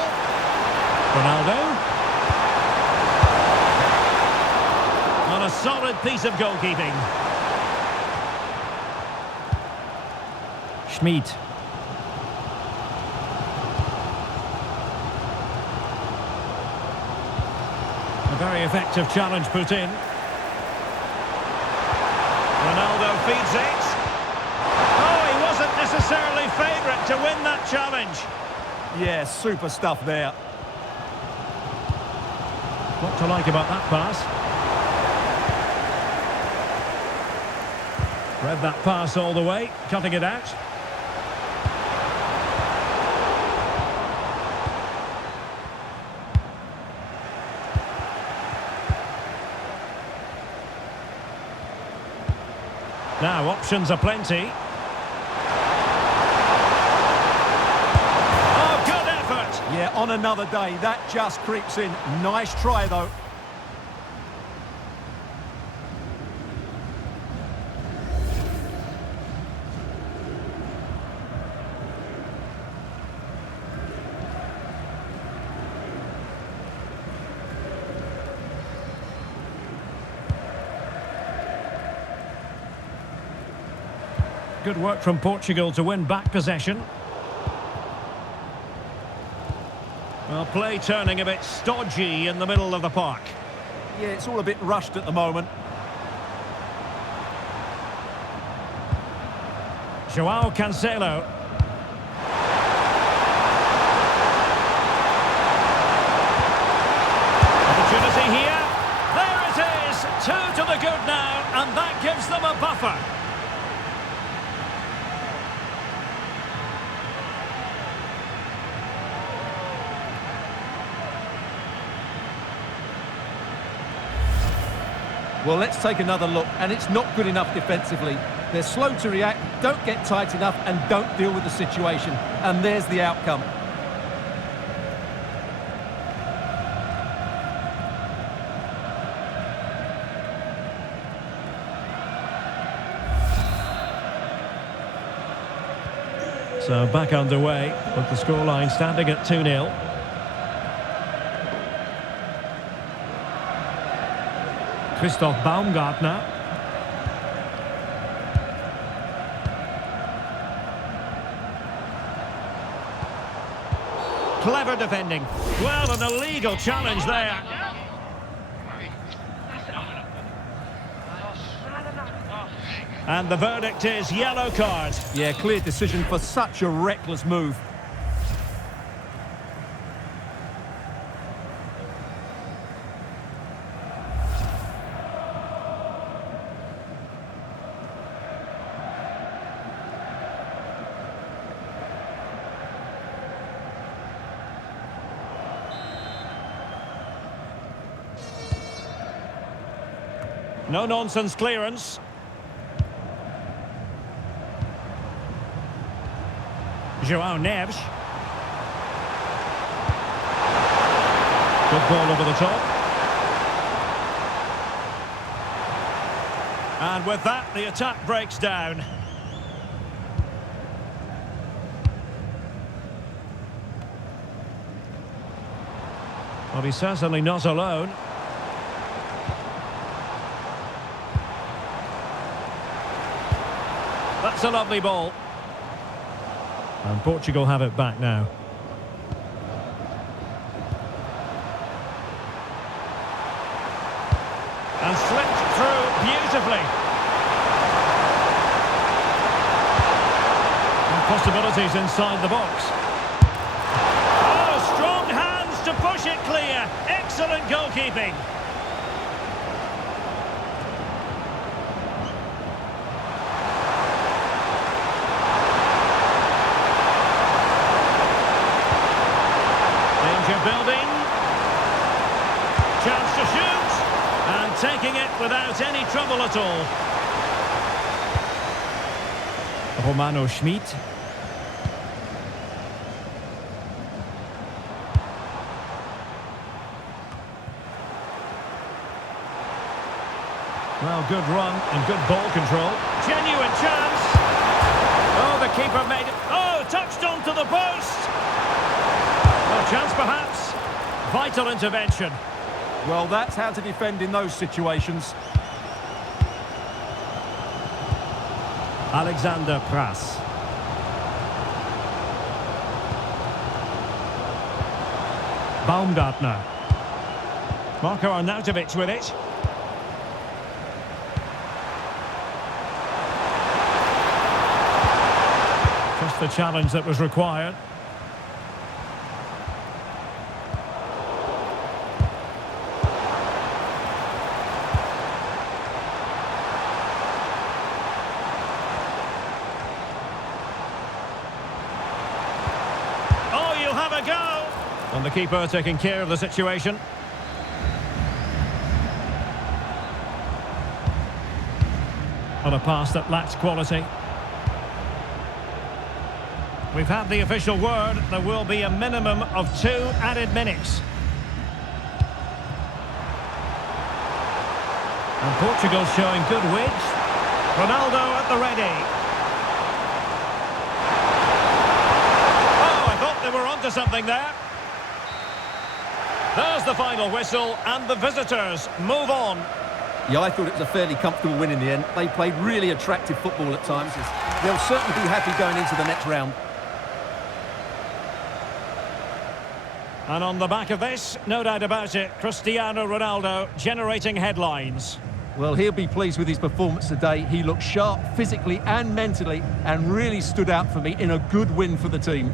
Ronaldo. On a solid piece of goalkeeping. Schmid. A very effective challenge put in. Ronaldo feeds it. Oh, he wasn't necessarily favourite to win that challenge. Yeah, super stuff there. What to like about that pass? Read that pass all the way, cutting it out. Now, options are plenty. Oh, good effort! Yeah, on another day, that just creeps in. Nice try, though. Good work from Portugal to win back possession. Well, play turning a bit stodgy in the middle of the park. Yeah, it's all a bit rushed at the moment. João Cancelo. Opportunity here. There it is. 2 to the good now, and that gives them a buffer. Well, let's take another look, and it's not good enough defensively. They're slow to react, don't get tight enough, and don't deal with the situation. And there's the outcome. So back underway, with the scoreline standing at 2-0. Christoph Baumgartner. Clever defending. Well, an illegal challenge there. And the verdict is yellow card. Yeah, clear decision for such a reckless move. No-nonsense clearance. João Neves. Good ball over the top. And with that, the attack breaks down. Well, he's certainly not alone. That's That's a lovely ball. And Portugal have it back now. And slipped through beautifully. And possibilities inside the box. Oh, strong hands to push it clear. Excellent goalkeeping. Danger building. Chance to shoot. And taking it without any trouble at all. Romano Schmid. Well, good run and good ball control. Genuine chance. Oh, the keeper made it. Oh, touched onto the post. Well, chance perhaps. Vital intervention. Well, that's how to defend in those situations. Alexander Pras. Baumgartner. Marko Arnautovic with it. Just the challenge that was required. Have a go. And the keeper taking care of the situation. On a pass that lacks quality. We've had the official word. There will be a minimum of 2 added minutes. And Portugal showing good width. Ronaldo at the ready. They were onto something there. There's the final whistle, and the visitors move on. Yeah, I thought it was a fairly comfortable win in the end. They played really attractive football at times. They'll certainly be happy going into the next round. And on the back of this, no doubt about it, Cristiano Ronaldo generating headlines. Well, he'll be pleased with his performance today. He looked sharp physically and mentally and really stood out for me in a good win for the team.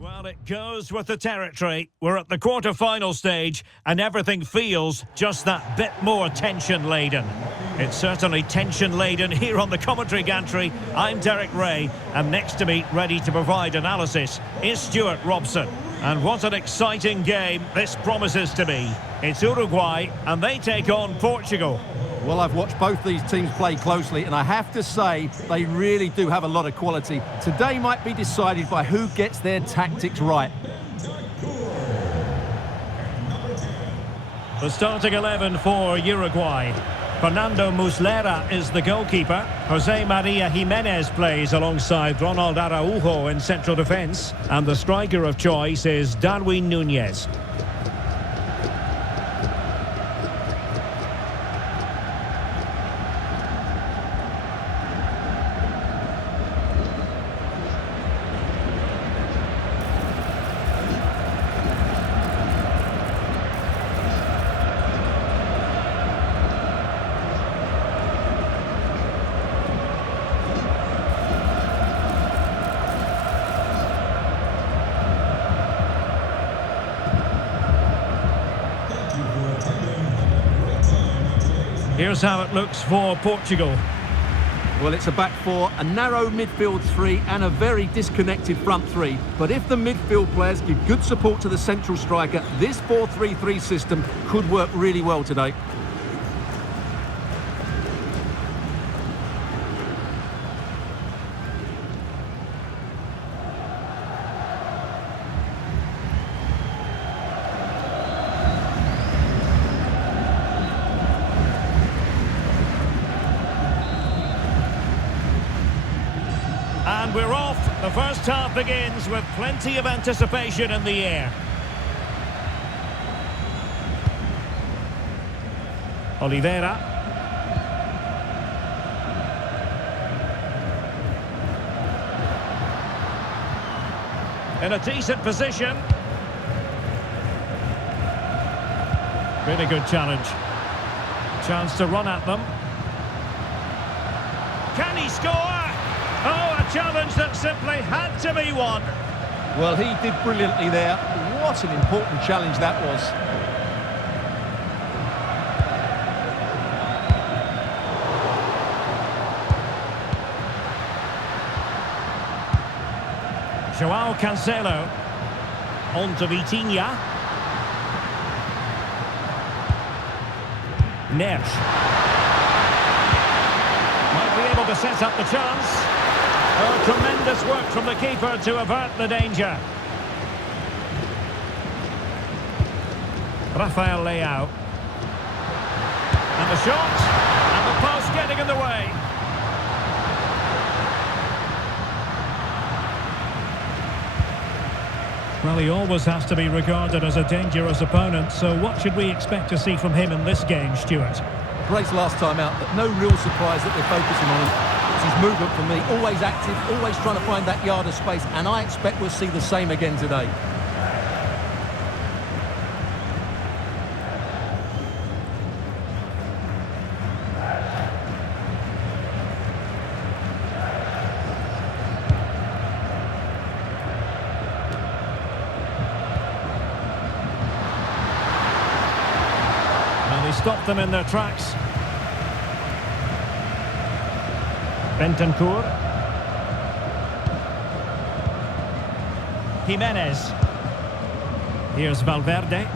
Well, it goes with the territory. We're at the quarter-final stage, and everything feels just that bit more tension-laden. It's certainly tension-laden here on the commentary gantry. I'm Derek Ray, and next to me, ready to provide analysis, is Stuart Robson. And what an exciting game this promises to be. It's Uruguay, and they take on Portugal. Well, I've watched both these teams play closely, and I have to say, they really do have a lot of quality. Today might be decided by who gets their tactics right. The starting 11 for Uruguay. Fernando Muslera is the goalkeeper. Jose Maria Jimenez plays alongside Ronald Araujo in central defence. And the striker of choice is Darwin Núñez. Here's how it looks for Portugal. Well, it's a back four, a narrow midfield three and a very disconnected front three. But if the midfield players give good support to the central striker, this 4-3-3 system could work really well today. And we're off. The first half begins with plenty of anticipation in the air. Oliveira. In a decent position. Really good challenge. Chance to run at them. Can he score? Oh, a challenge that simply had to be won. Well, he did brilliantly there. What an important challenge that was. João Cancelo. On to Vitinha. Neres. Might be able to set up the chance. Oh, tremendous work from the keeper to avert the danger. Rafael Leao. And the shot. And the post getting in the way. Well, he always has to be regarded as a dangerous opponent, so what should we expect to see from him in this game, Stuart? Great last time out, but no real surprise that they're focusing on him. It's his movement for me, always active, always trying to find that yard of space, and I expect we'll see the same again today. He stopped them in their tracks. Bentancur. Jimenez. Here's Valverde. And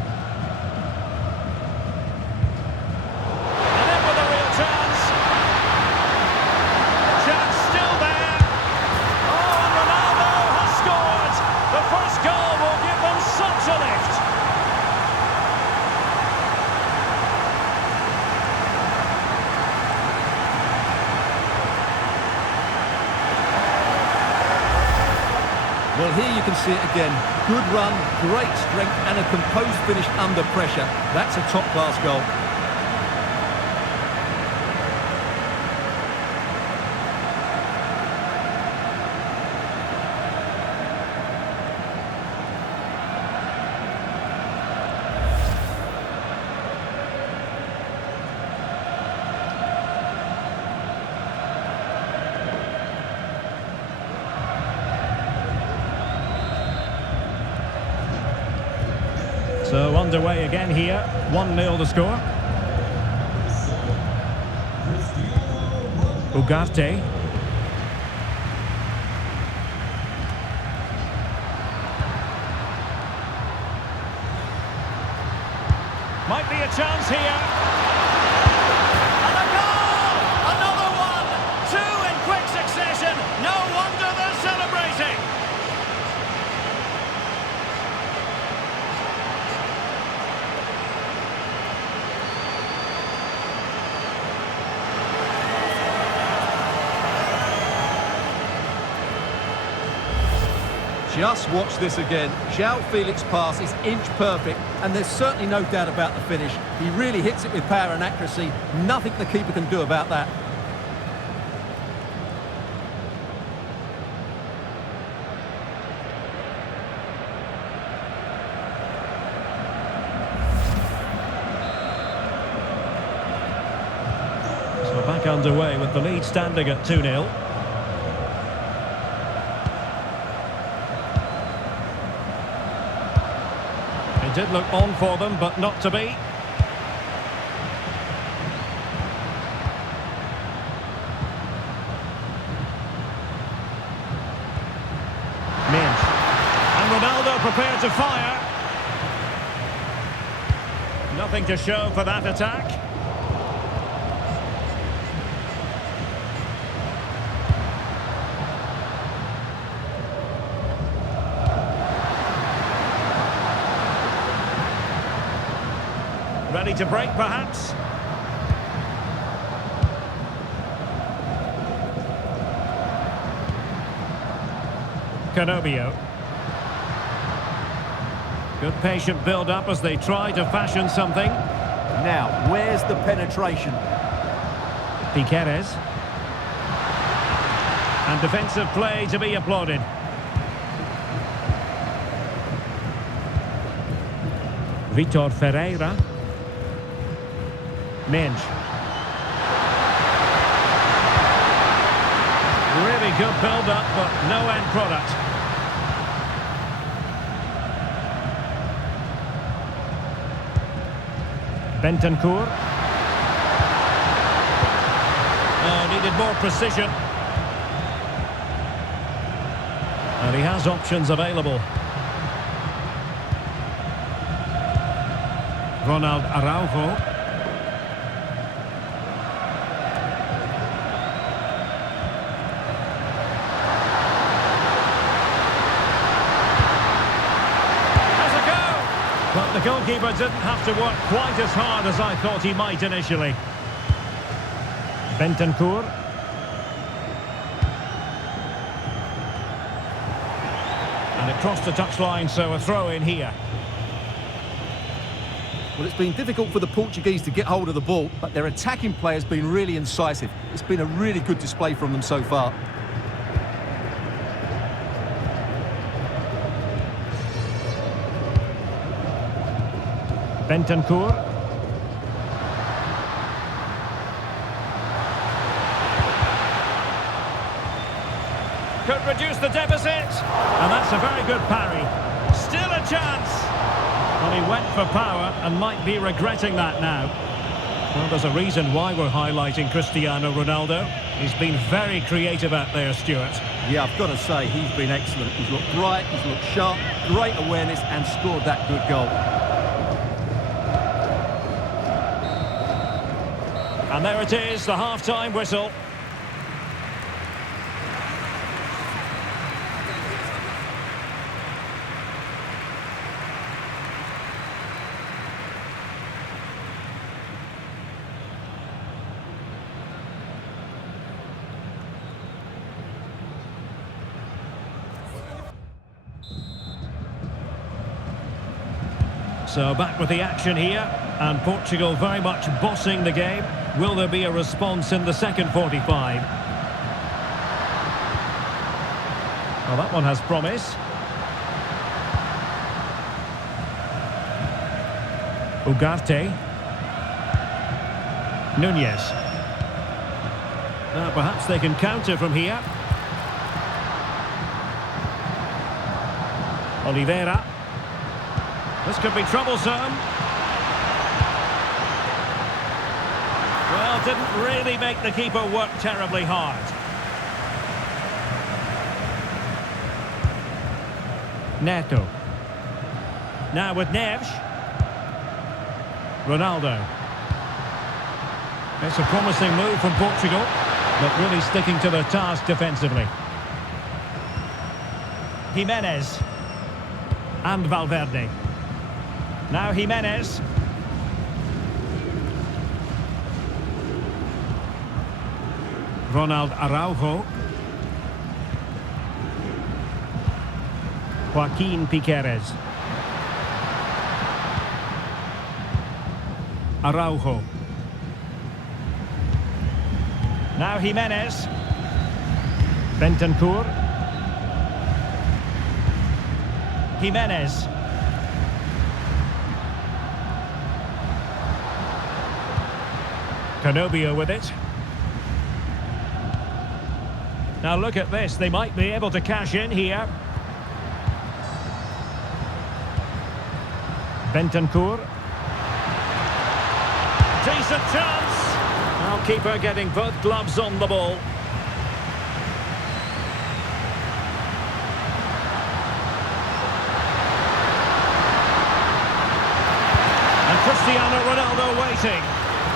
in with a real chance. Chance still there. Oh, and Ronaldo has scored. The first goal will give them such a lift. Well, here you can see it again. Good run, great strength, and a composed finish under pressure. That's a top-class goal. So underway again here, 1-0 the score. Ugarte. Might be a chance here. And a goal! Another one! Two in quick succession. No wonder they're celebrating. Just watch this again. João Felix's pass is inch perfect, and there's certainly no doubt about the finish. He really hits it with power and accuracy. Nothing the keeper can do about that. So back underway with the lead standing at 2-0. It did look on for them, but not to be. Mint. And Ronaldo prepared to fire. Nothing to show for that attack. Ready to break, perhaps? Canobio. Good patient build-up as they try to fashion something. Now, where's the penetration? Piqueres. And defensive play to be applauded. Vitor Ferreira. Mensch. Really good build-up, but no end product. Bentancur. Needed more precision. And he has options available. Ronald Araujo. Has a go! But the goalkeeper didn't have to work quite as hard as I thought he might initially. Bentancur. And it crossed the touchline, so a throw in here. Well, it's been difficult for the Portuguese to get hold of the ball, but their attacking play has been really incisive. It's been a really good display from them so far. Bentancur. Could reduce the deficit. And that's a very good parry. Still a chance. Well, he went for power and might be regretting that now. Well, there's a reason why we're highlighting Cristiano Ronaldo. He's been very creative out there, Stuart. Yeah, I've got to say, he's been excellent. He's looked bright, he's looked sharp, great awareness and scored that good goal. And there it is, the half-time whistle. So back with the action here, and Portugal very much bossing the game. Will there be a response in the second 45? Well, that one has promise. Ugarte. Nunez. Now perhaps they can counter from here. Oliveira. This could be troublesome. Well, didn't really make the keeper work terribly hard. Neto. Now with Neves. Ronaldo. It's a promising move from Portugal, but really sticking to their task defensively. Jimenez. And Valverde. Now Jimenez. Ronald Araujo. Joaquin Piqueres. Araujo. Now Jimenez. Bentancur. Jimenez. Canobio with it. Now look at this, they might be able to cash in here. Bentancur. Decent chance. Now keeper getting both gloves on the ball. And Cristiano Ronaldo waiting.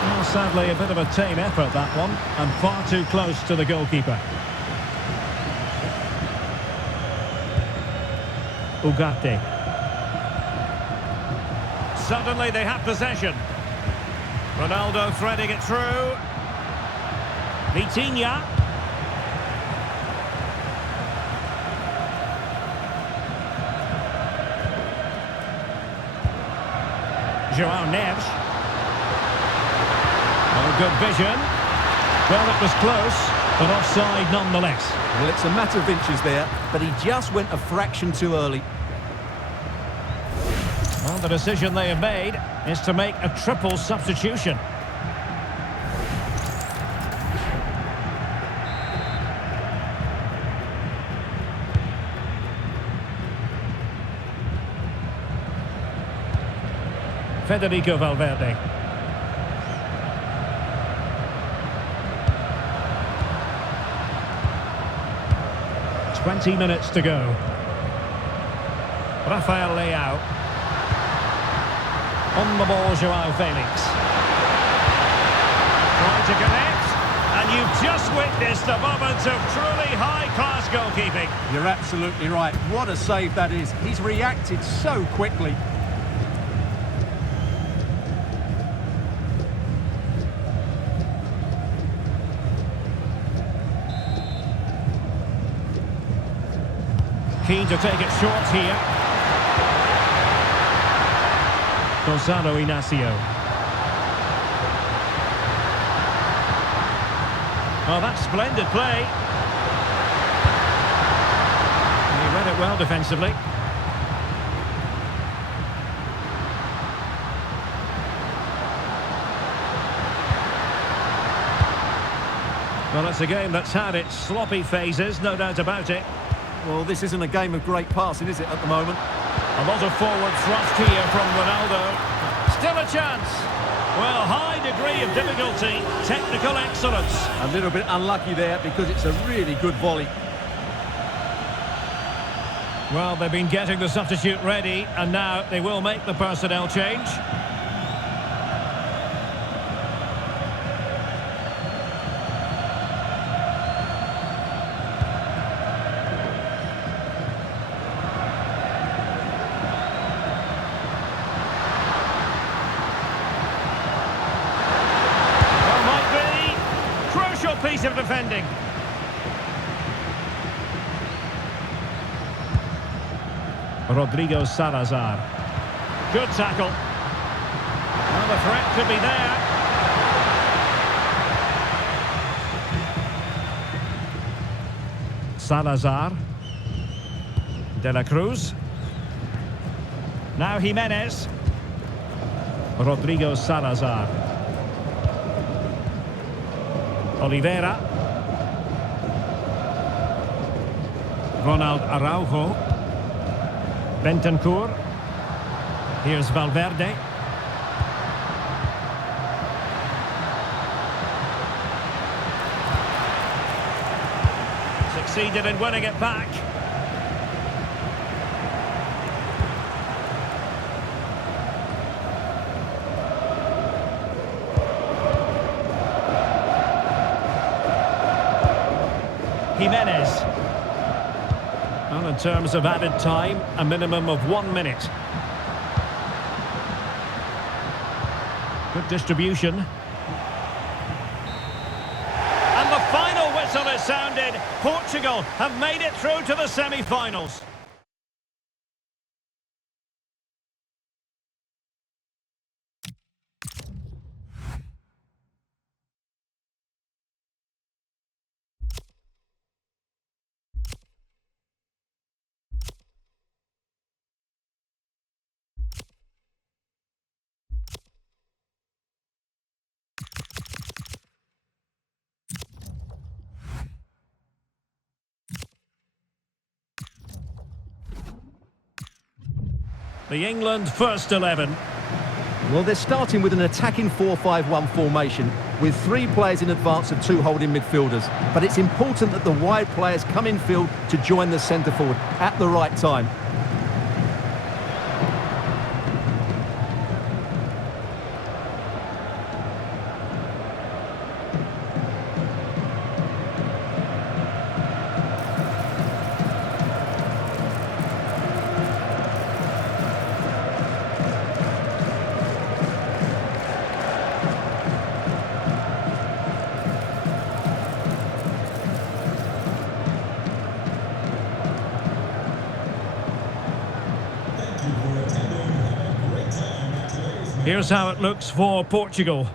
Well, sadly, a bit of a tame effort, that one, and far too close to the goalkeeper. Ugarte. Suddenly they have possession. Ronaldo threading it through. Vitinha. João Neves. good vision. Well, it was close, but offside nonetheless. Well, it's a matter of inches there, but he just went a fraction too early. Well, the decision they have made is to make a triple substitution. Federico Valverde. "20 minutes to go." Rafael Leao. On the ball, Joao Felix. Trying to connect, and you've just witnessed a moment of truly high-class goalkeeping. You're absolutely right. What a save that is. He's reacted so quickly. Keen to take it short here. Gonzalo Inacio. Oh, that's splendid play. And he read it well defensively. Well, it's a game that's had its sloppy phases, no doubt about it. Well, this isn't a game of great passing, is it, at the moment? A lot of forward thrust here from Ronaldo. Still a chance. Well, high degree of difficulty, technical excellence. A little bit unlucky there because it's a really good volley. Well, they've been getting the substitute ready, and now they will make the personnel change. Piece of defending. Rodrigo Salazar. Good tackle. Well, the threat could be there. Salazar. De la Cruz. Now Jimenez. Rodrigo Salazar. Oliveira. Ronald Araujo. Bentancur. Here's Valverde. Succeeded in winning it back. Jimenez. Well, in terms of added time, a minimum of 1 minute. Good distribution. And the final whistle is sounded. Portugal have made it through to the semi-finals. The England first 11. Well, they're starting with an attacking 4-5-1 formation with 3 players in advance of 2 holding midfielders. But it's important that the wide players come in field to join the centre forward at the right time. Here's how it looks for Portugal.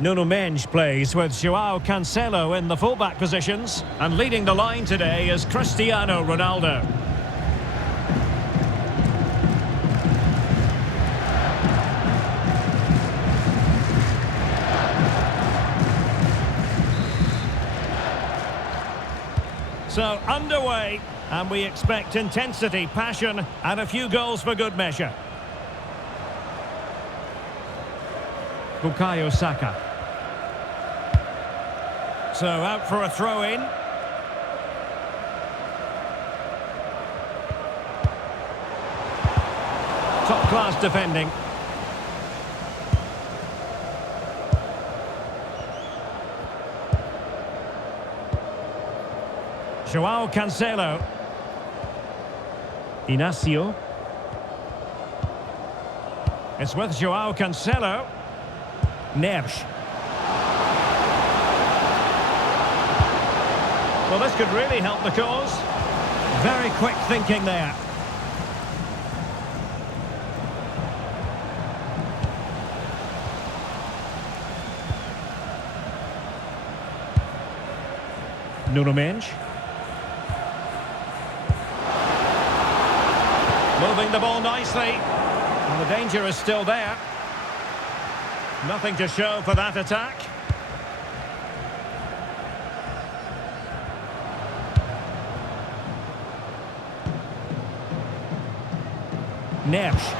Nuno Mendes plays with João Cancelo in the fullback positions. And leading the line today is Cristiano Ronaldo. So underway, and we expect intensity, passion, and a few goals for good measure. Bukayo Saka. So out for a throw-in. Top-class defending. João Cancelo. Inacio. It's with João Cancelo. Neves. Well, this could really help the cause. Very quick thinking there. Nuno Mendes. Moving the ball nicely. And the danger is still there. Nothing to show for that attack. Neves.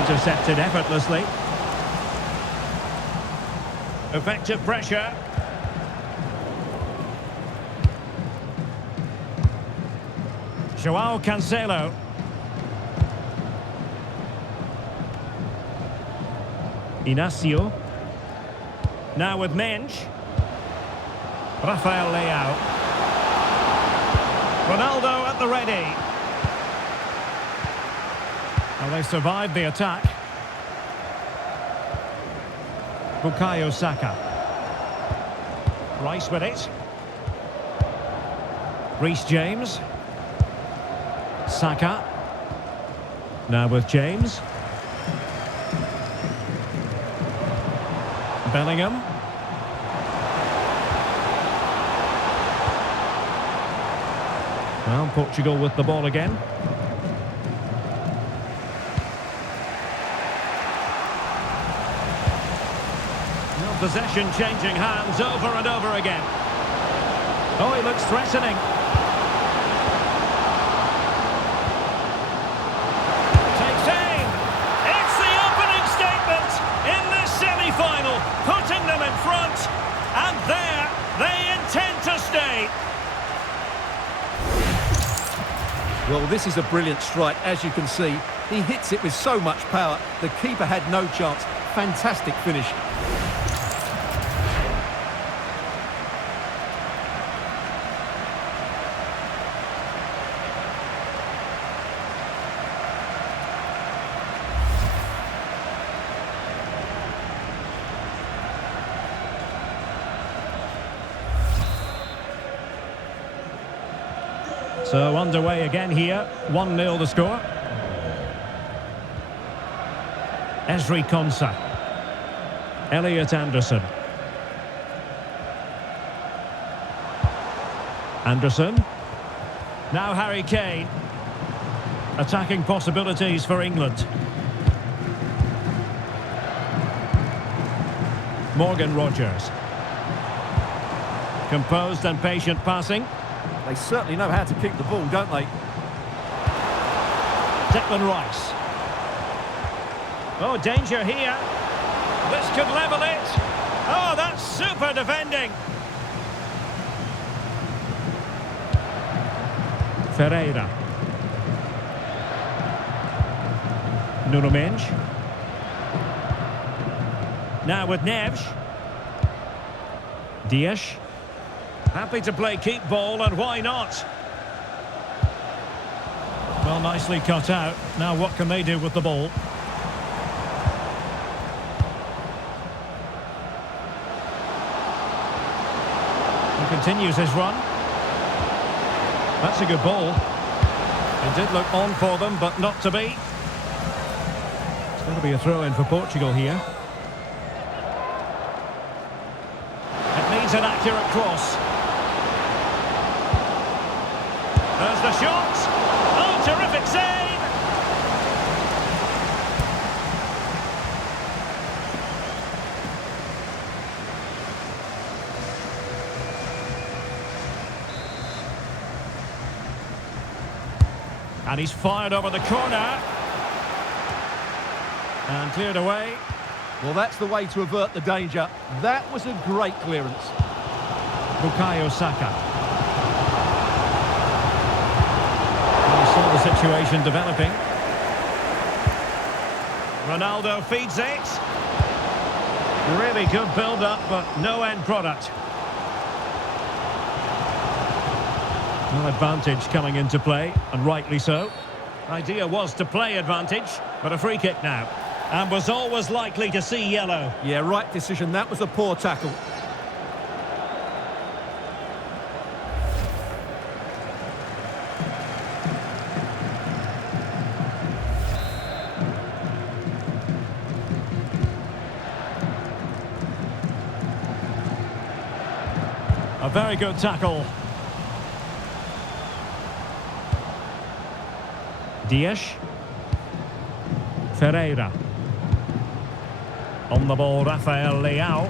Intercepted effortlessly. Effective pressure. João Cancelo. Inacio. Now with Mendes. Rafael Leao. Ronaldo at the ready. Well, they survived the attack. Bukayo Saka. Rice with it. Reece James. Saka. Now with James. Bellingham. Well, Portugal with the ball again. No possession changing hands over and over again. Oh, he looks threatening. Takes aim. It's the opening statement in this semi-final, putting them in front. And there, they intend to stay. Well, this is a brilliant strike, as you can see. He hits it with so much power. The keeper had no chance. Fantastic finish. So underway again here, 1-0 the score. Ezri Konsa. Elliot Anderson. Anderson. Now Harry Kane. Attacking possibilities for England. Morgan Rogers. Composed and patient passing. They certainly know how to kick the ball, don't they? Declan Rice. Oh, danger here. This could level it. Oh, that's super defending. Ferreira. Nuno Mendes. Now with Neves. Dias. Happy to play keep ball, and why not? Well, nicely cut out. Now what can they do with the ball? He continues his run. That's a good ball. It did look on for them, but not to be. That'll be a throw-in for Portugal here. It needs an accurate cross. There's the shot. Oh, terrific save! And he's fired over the corner. And cleared away. Well, that's the way to avert the danger. That was a great clearance. Bukayo Saka. We saw the situation developing. Ronaldo feeds it. Really good build-up, but no end product. No advantage coming into play, and rightly so. Idea was to play advantage, but a free kick now. And was always likely to see yellow. Yeah, right decision. That was a poor tackle. A very good tackle. Dias. Ferreira. On the ball, Rafael Leao.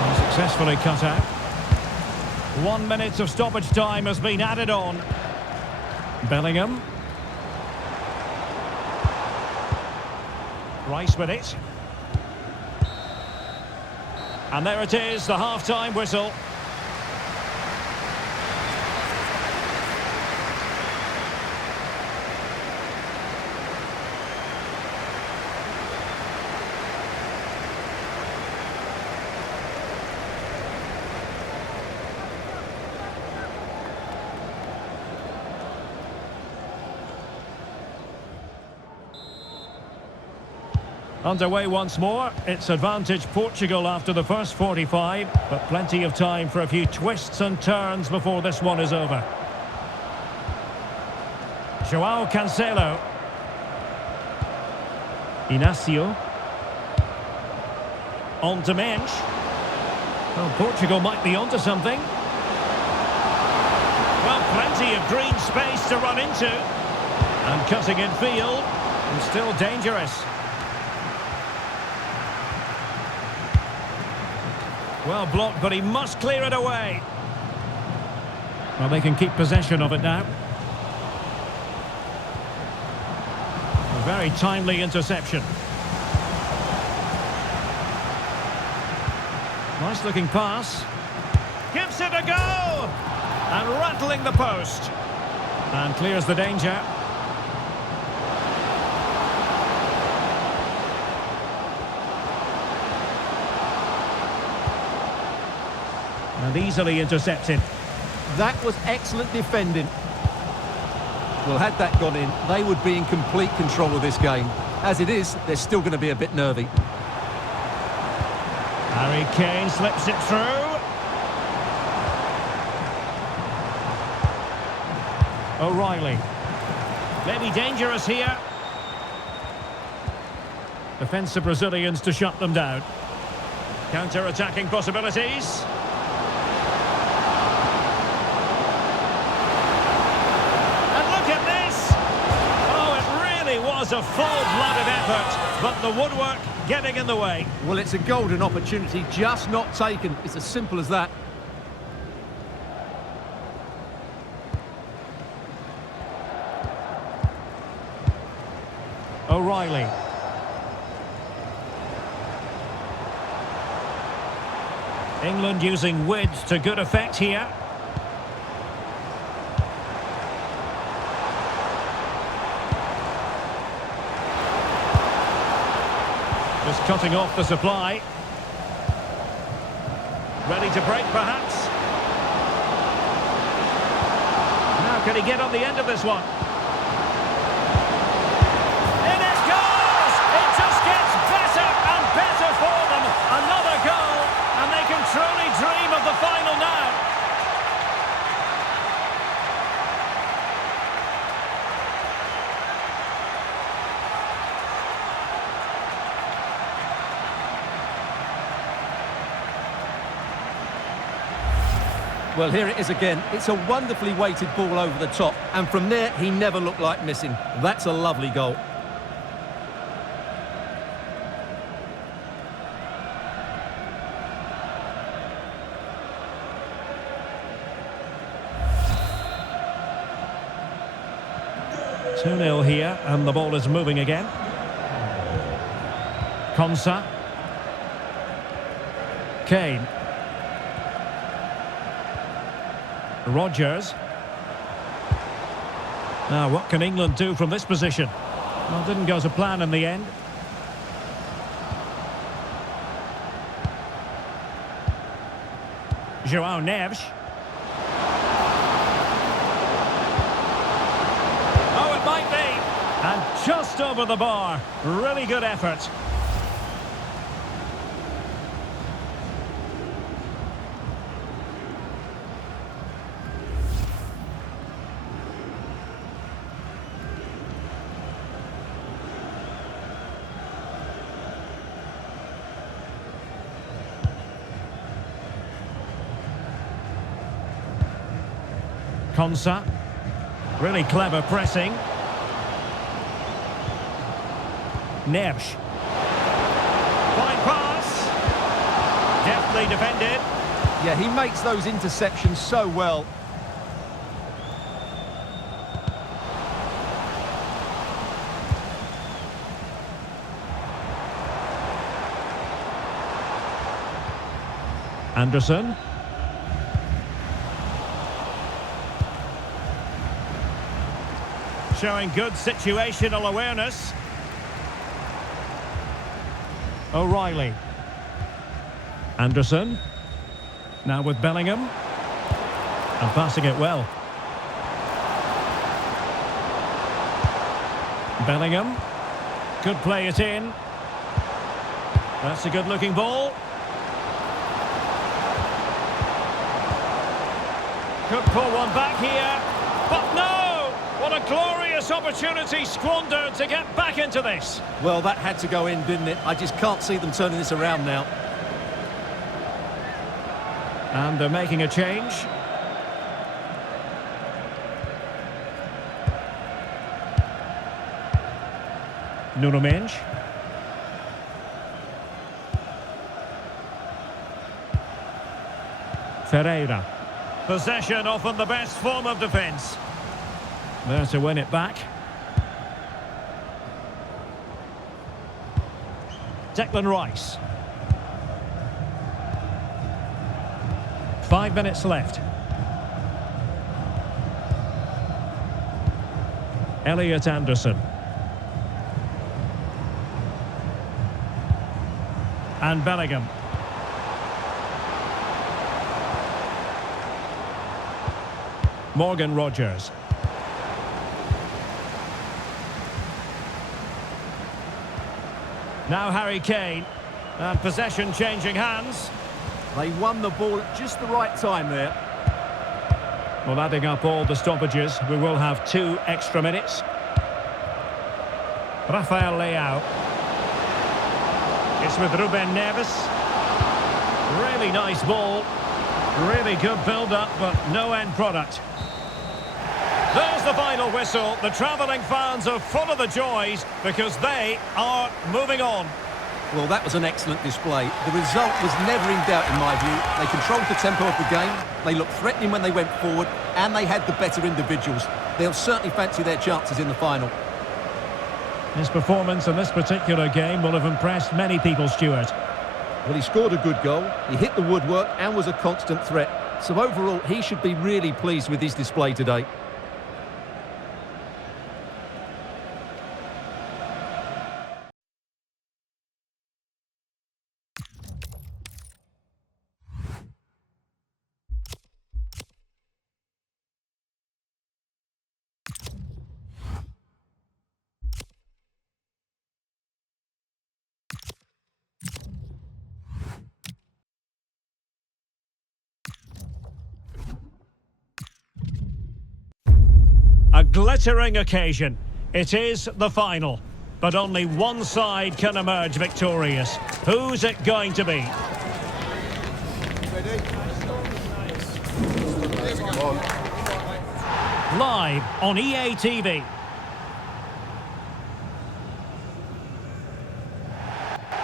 And successfully cut out. 1 minute of stoppage time has been added on. Bellingham. Rice with it. And there it is, the half-time whistle. Underway once more. It's advantage Portugal after the first 45, but plenty of time for a few twists and turns before this one is over. João Cancelo. Inacio. On to Mensch. Well, Portugal might be onto something. Well, plenty of green space to run into. And cutting in field, and still dangerous. Well blocked, but he must clear it away. Well, they can keep possession of it now. A very timely interception. Nice looking pass. Gives it a go! And rattling the post. And clears the danger. And easily intercepted. That was excellent defending. Well, had that gone in, they would be in complete control of this game. As it is, they're still going to be a bit nervy. Harry Kane slips it through. O'Reilly. Maybe dangerous here. Defensive Brazilians to shut them down. Counter-attacking possibilities. Was a full-blooded effort, but the woodwork getting in the way. Well, it's a golden opportunity, just not taken. It's as simple as that. O'Reilly. England using width to good effect here. Just cutting off the supply. Ready to break, perhaps. Now, can he get on the end of this one? In it goes! It just gets better and better for them. Another goal, and they can truly dream of the final now. Well, here it is again. It's a wonderfully weighted ball over the top, and from there, he never looked like missing. That's a lovely goal. Two 2-0 here, and the ball is moving again. Konsa. Kane. Rodgers. Now, what can England do from this position? Well, didn't go to plan in the end. João Neves. Oh, it might be. And just over the bar. Really good effort. Konsa, really clever pressing. Neves. Fine pass. Deftly defended. Yeah, he makes those interceptions so well. Anderson. Showing good situational awareness. O'Reilly. Anderson. Now with Bellingham. And passing it well. Bellingham. Could play it in. That's a good looking ball. Could pull one back here. But no! What a glorious opportunity squandered to get back into this. Well, that had to go in, didn't it? I just can't see them turning this around now. And they're making a change. Nuno Mendes. Ferreira. Possession often the best form of defence. There to win it back. Declan Rice. 5 minutes left. Elliot Anderson. And Bellingham. Morgan Rodgers. Now Harry Kane, and possession changing hands. They won the ball at just the right time there. Well, adding up all the stoppages, we will have 2 extra minutes. Rafael Leao. It's with Ruben Neves. Really nice ball. Really good build-up, but no end product. There's the final whistle. The travelling fans are full of the joys because they are moving on. Well, that was an excellent display. The result was never in doubt in my view. They controlled the tempo of the game, they looked threatening when they went forward, and they had the better individuals. They'll certainly fancy their chances in the final. His performance in this particular game will have impressed many people, Stuart. Well, he scored a good goal, he hit the woodwork and was a constant threat. So overall, he should be really pleased with his display today. A glittering occasion. It is the final. But only one side can emerge victorious. Who's it going to be? Ready? Live on EA TV.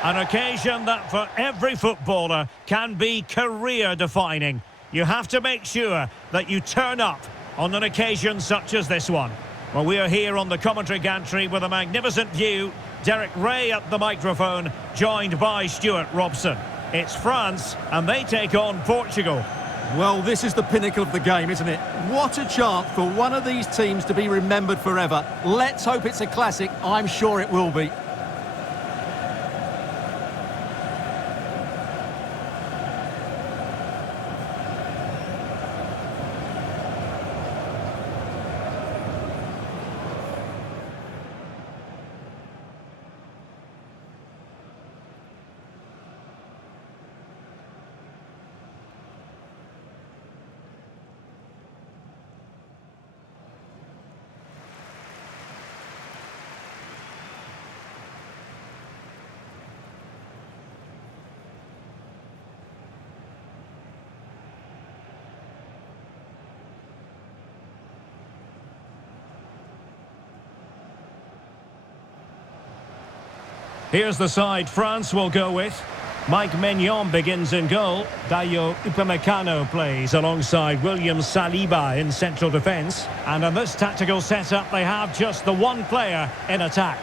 An occasion that for every footballer can be career-defining. You have to make sure that you turn up on an occasion such as this one. Well, we are here on the commentary gantry with a magnificent view. Derek Ray at the microphone, joined by Stuart Robson. It's France, and they take on Portugal. Well, this is the pinnacle of the game, isn't it? What a chance for one of these teams to be remembered forever. Let's hope it's a classic. I'm sure it will be. Here's the side France will go with. Mike Maignan begins in goal. Dayo Upamecano plays alongside William Saliba in central defence. And in this tactical setup, they have just the one player in attack.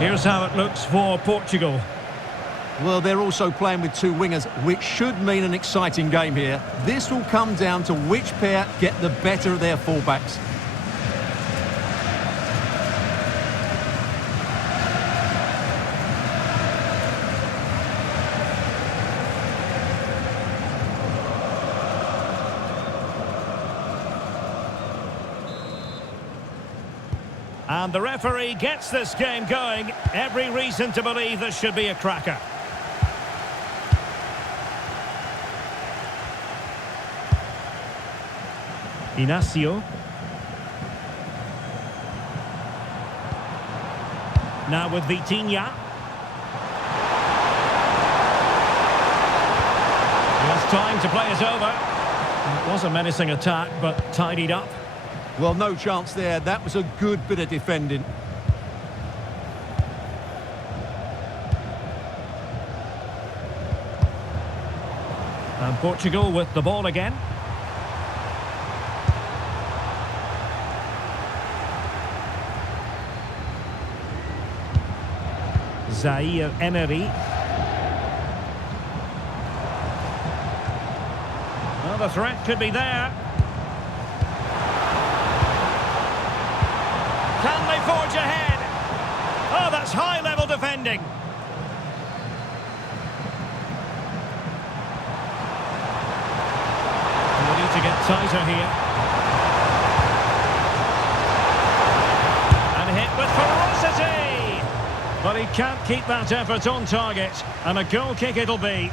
Here's how it looks for Portugal. Well, they're also playing with two wingers, which should mean an exciting game here. This will come down to which pair get the better of their fullbacks. And the referee gets this game going. Every reason to believe this should be a cracker. Inacio. Now with Vitinha. Just time to play it over. It was a menacing attack, but tidied up. Well, no chance there. That was a good bit of defending. And Portugal with the ball again. Zaire Emery. Well, the threat could be there. Can they forge ahead? Oh, that's high-level defending. We need to get tighter here. And hit with ferocity. But he can't keep that effort on target. And a goal kick it'll be.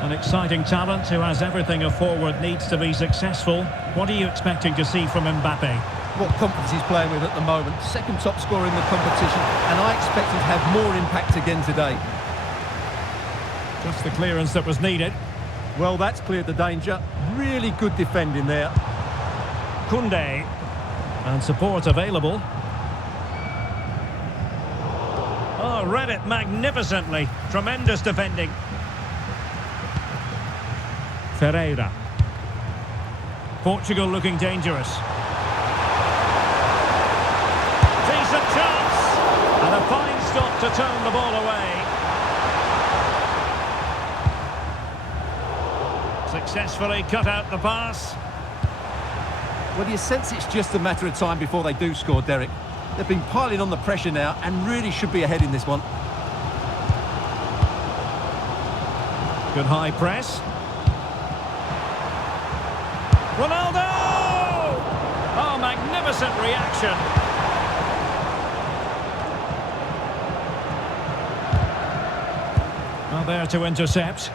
An exciting talent who has everything a forward needs to be successful. What are you expecting to see from Mbappe? What confidence he's playing with at the moment. Second top scorer in the competition, and I expect him to have more impact again today. Just the clearance that was needed. Well, that's cleared the danger. Really good defending there. Koundé. And support available. Oh, read it magnificently. Tremendous defending. Ferreira. Portugal looking dangerous. Decent chance. And a fine stop to turn the ball away. Successfully cut out the pass. Well, you sense it's just a matter of time before they do score, Derek. They've been piling on the pressure now and really should be ahead in this one. Good high press. Ronaldo! Oh, magnificent reaction. Well, there to intercept.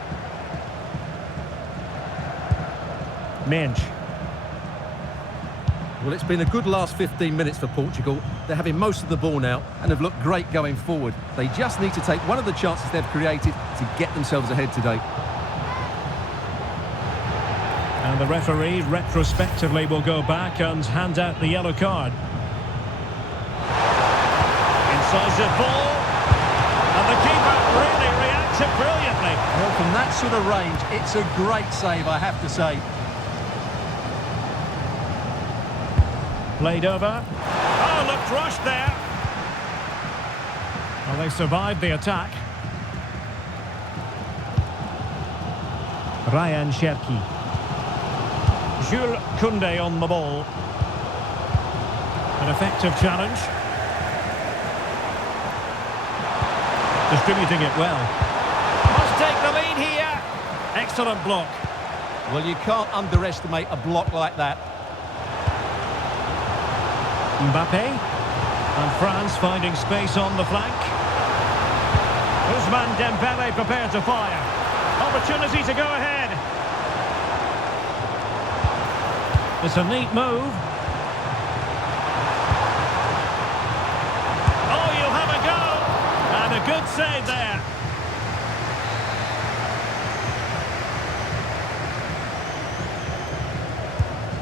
Minge. Well, it's been a good last 15 minutes for Portugal. They're having most of the ball now and have looked great going forward. They just need to take one of the chances they've created to get themselves ahead today. And the referee retrospectively will go back and hand out the yellow card. Incisive ball. And the keeper really reacted brilliantly. Well, from that sort of range, it's a great save, I have to say. Played over. Oh, looked rushed there. Well, they survived the attack. Ryan Cherki. Jules Koundé on the ball. An effective challenge. Distributing it well. Must take the lead here. Excellent block. Well, you can't underestimate a block like that. Mbappe. And France finding space on the flank. Ousmane Dembele prepared to fire. Opportunity to go ahead. It's a neat move. Oh, you'll have a go. And a good save there.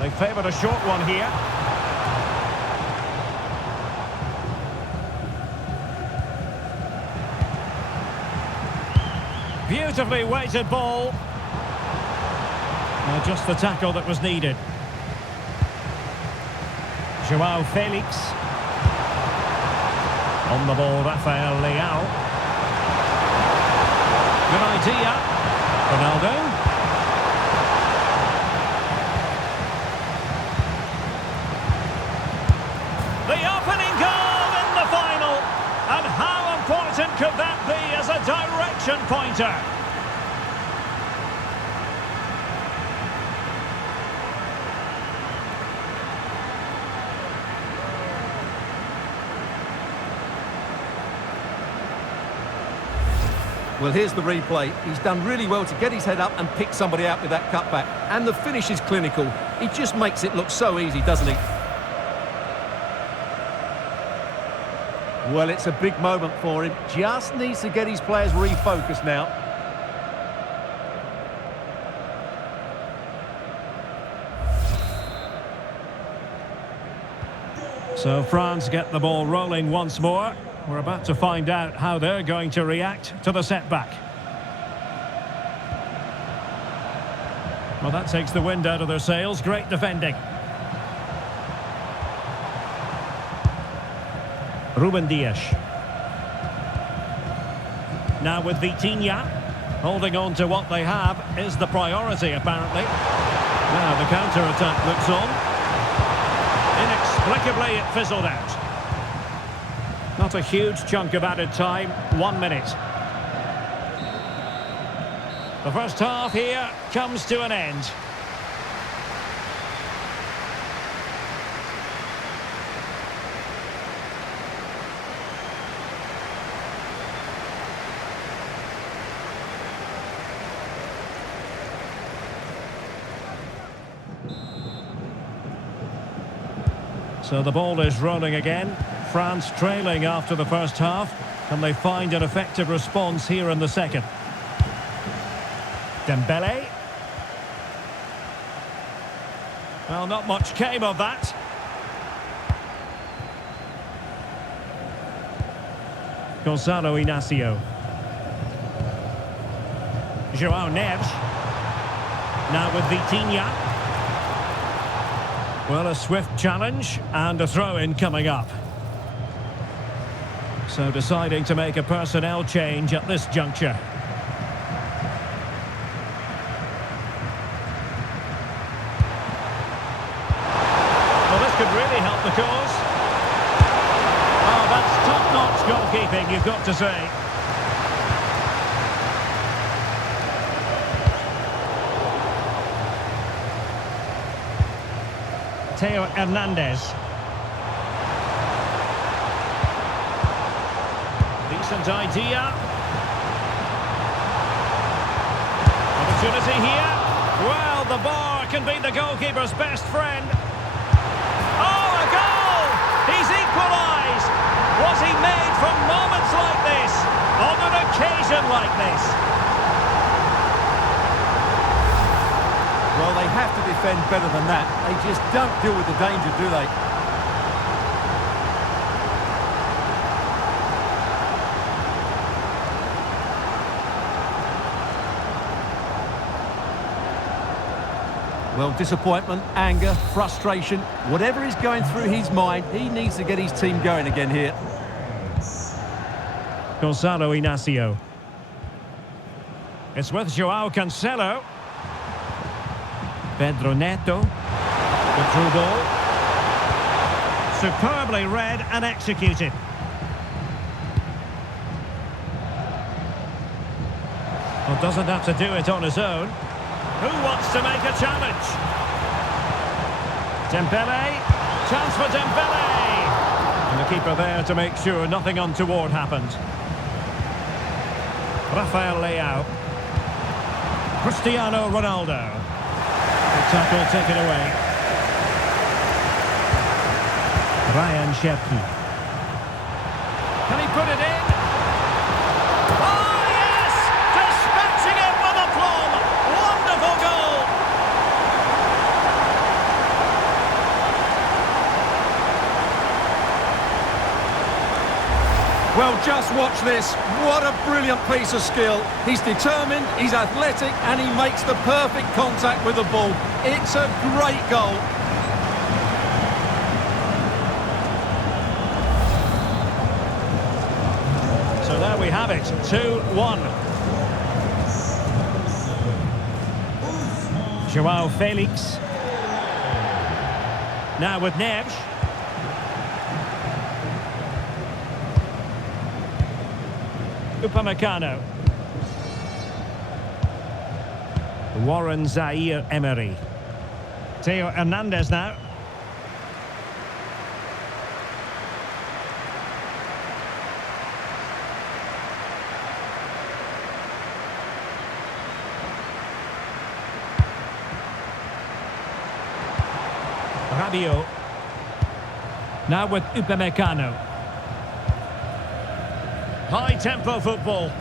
They favoured a short one here. Beautifully weighted ball. Just the tackle that was needed. Joao Felix. On the ball, Rafael Leao. Good idea. Ronaldo. The opening goal in the final. And how important could that be as a direction pointer? Well, here's the replay. He's done really well to get his head up and pick somebody out with that cutback. And the finish is clinical. He just makes it look so easy, doesn't he? Well, it's a big moment for him. Just needs to get his players refocused now. So France get the ball rolling once more. We're about to find out how they're going to react to the setback. Well, that takes the wind out of their sails. Great defending. Ruben Dias. Now with Vitinha. Holding on to what they have is the priority, apparently. Now the counter-attack looks on. Inexplicably, it fizzled out. Not a huge chunk of added time, 1 minute. The first half here comes to an end. So the ball is rolling again. France trailing after the first half. Can they find an effective response here in the second? Dembele. Well, not much came of that. Gonzalo Inacio. Joao Neves. Now with Vitinha. Well, a swift challenge and a throw-in coming up. So deciding to make a personnel change at this juncture. what to say. Theo Hernandez. Decent idea. Opportunity here. Well, the bar can be the goalkeeper's best friend. Oh, a goal! He's equalised! Was he made from moments like this? On an occasion like this? Well, they have to defend better than that. They just don't deal with the danger, do they? Well, disappointment, anger, frustration, whatever is going through his mind, he needs to get his team going again here. Gonzalo Inacio. It's with Joao Cancelo. Pedro Neto. The through ball. Superbly read and executed. Well, doesn't have to do it on his own. Who wants to make a challenge? Dembele. Chance for Dembele. And the keeper there to make sure nothing untoward happened. Rafael Leao. Cristiano Ronaldo. The tackle taken away. Ryan Cherki. Can he put it in? Oh, yes! Dispatching it with aplomb! Wonderful goal! Well, just watch this. What a brilliant piece of skill. He's determined, he's athletic, and he makes the perfect contact with the ball. It's a great goal. So there we have it, 2-1. Joao Felix. Now with Neves. Upamecano. Warren Zaire-Emery. Theo Hernandez now. Rabiot. Now with Upamecano. High-tempo football.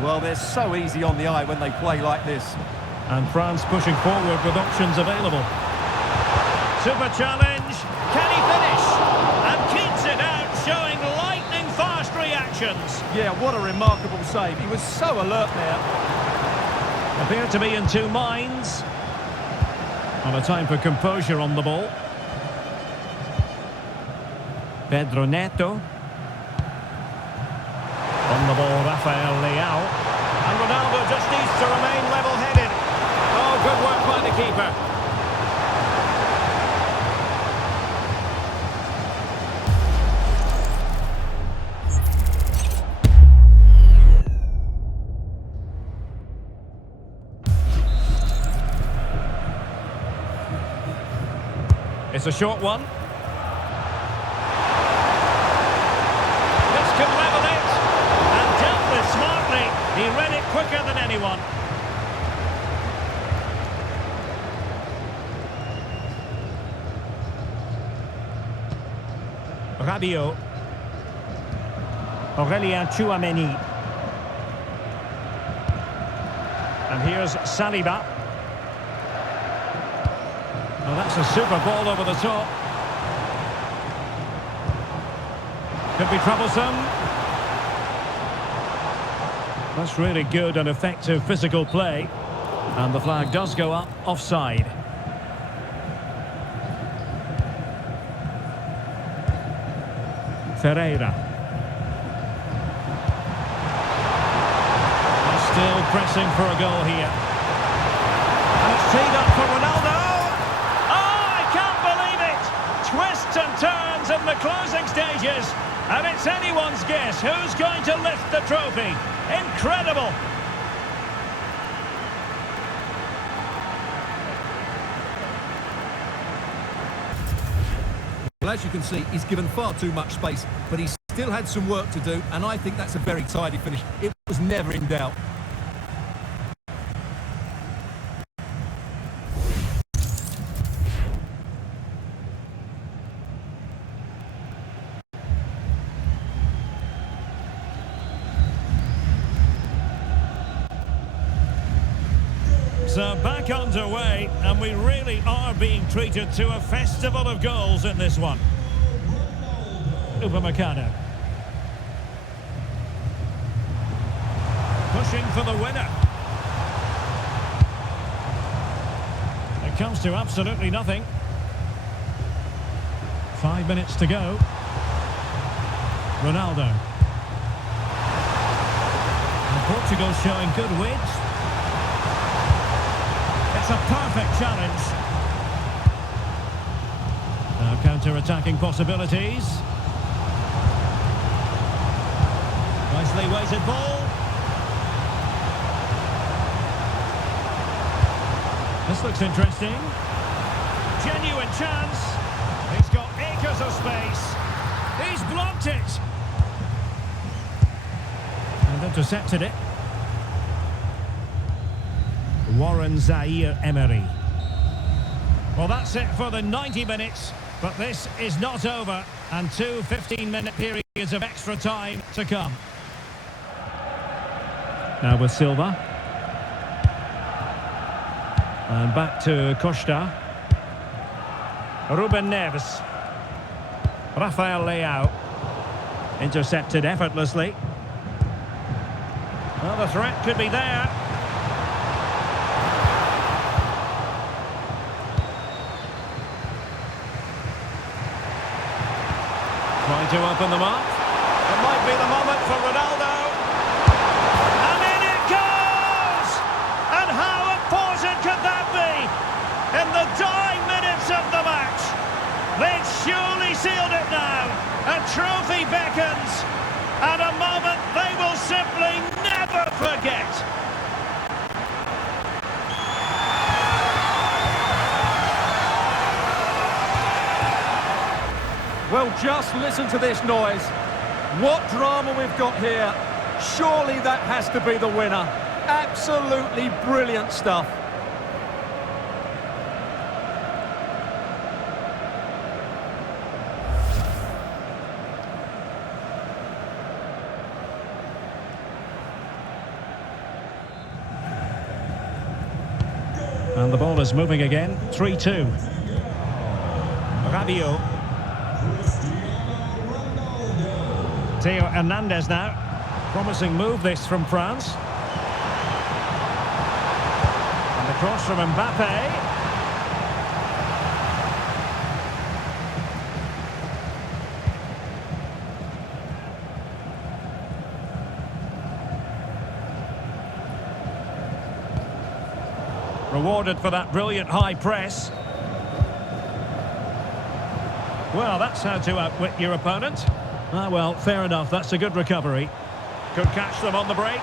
Well, they're so easy on the eye when they play like this. And France pushing forward with options available. Super challenge. Can he finish? And keeps it out, showing lightning-fast reactions. Yeah, what a remarkable save. He was so alert there. Appear to be in two minds. And a time for composure on the ball. Pedro Neto. On the ball, Rafael Leao. And Ronaldo just needs to remain level-headed. Oh, good work by the keeper. It's a short one. This could level it. And dealt with smartly. He read it quicker than anyone. Rabiot. Aurélien Tchouameni. And here's Saliba. Well, that's a super ball over the top. Could be troublesome. That's really good and effective physical play. And the flag does go up offside. Ferreira. And still pressing for a goal here. And it's teed up for Ronaldo. Oh, I can't believe it! Twists and turns in the closing stages. And it's anyone's guess who's going to lift the trophy. Incredible! Well, as you can see, he's given far too much space, but he's still had some work to do, and I think that's a very tidy finish. It was never in doubt. So back underway, and we really are being treated to a festival of goals in this one. Upamecano. Pushing for the winner. It comes to absolutely nothing. 5 minutes to go. Ronaldo. And Portugal showing good width. It's a perfect challenge. Now counter-attacking possibilities. Nicely weighted ball. This looks interesting. Genuine chance. He's got acres of space. He's blocked it. And intercepted it. Warren Zaire-Emery. Well, that's it for the 90 minutes, but this is not over, and 2 15-minute periods of extra time to come. Now with Silva. And back to Costa. Ruben Neves. Rafael Leao. Intercepted effortlessly. Well, the threat could be there. Trying to open them up. It might be the moment for Ronaldo. And in it goes! And how important could that be? In the dying minutes of the match. They've surely sealed it now. A trophy beckons. And a moment they will simply never forget. Well, just listen to this noise. What drama we've got here. Surely that has to be the winner. Absolutely brilliant stuff. And the ball is moving again. 3-2. Rabiot. Theo Hernandez now. Promising move this from France. And the cross from Mbappe. Rewarded for that brilliant high press. Well, that's how to outwit your opponent. Ah, well, fair enough. That's a good recovery. Could catch them on the break.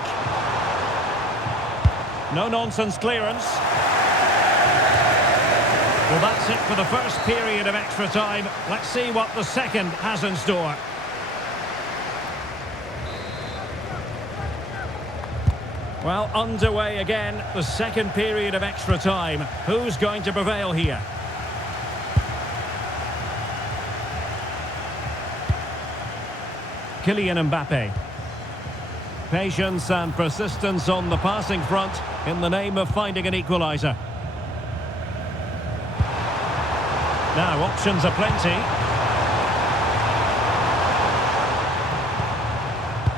No-nonsense clearance. Well, that's it for the first period of extra time. Let's see what the second has in store. Well, underway again, the second period of extra time. Who's going to prevail here? Kylian Mbappe. Patience and persistence on the passing front in the name of finding an equaliser. Now, options are plenty.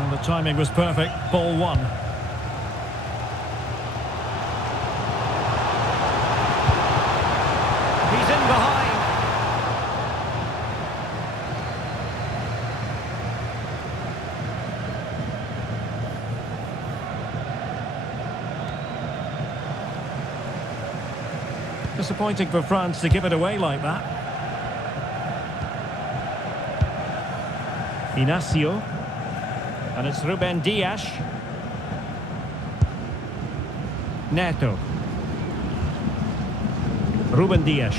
And the timing was perfect. Ball one. He's in behind. Disappointing for France to give it away like that. Inacio. And it's Ruben Dias. Neto. Ruben Dias.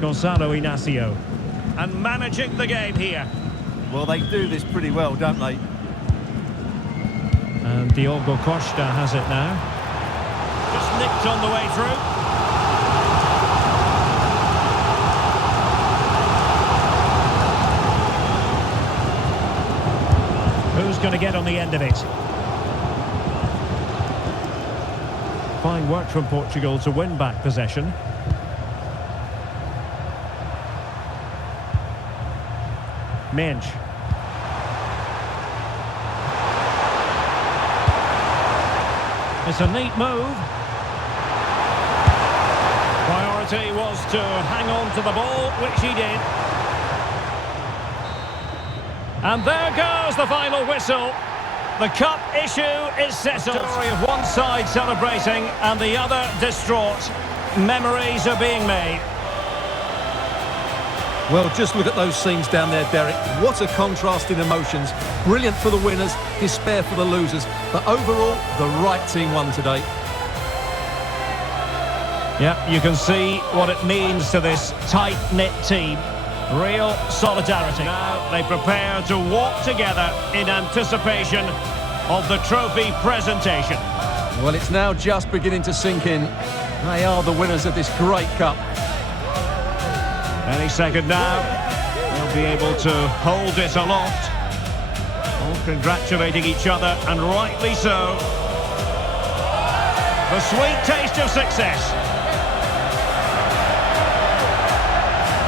Gonzalo Inacio. And managing the game here. Well, they do this pretty well, don't they? And Diogo Costa has it now. Just nicked on the way through. Who's going to get on the end of it? Fine work from Portugal to win back possession. Mensch. It's a neat move. Priority was to hang on to the ball, which he did. And there goes the final whistle. The cup issue is settled. Story of one side celebrating and the other distraught. Memories are being made. Well, just look at those scenes down there, Derek. What a contrast in emotions. Brilliant for the winners, despair for the losers. But overall, the right team won today. Yeah, you can see what it means to this tight-knit team. Real solidarity. Now they prepare to walk together in anticipation of the trophy presentation. Well, it's now just beginning to sink in. They are the winners of this great cup. Any second now, they'll be able to hold it aloft. All congratulating each other, and rightly so. The sweet taste of success.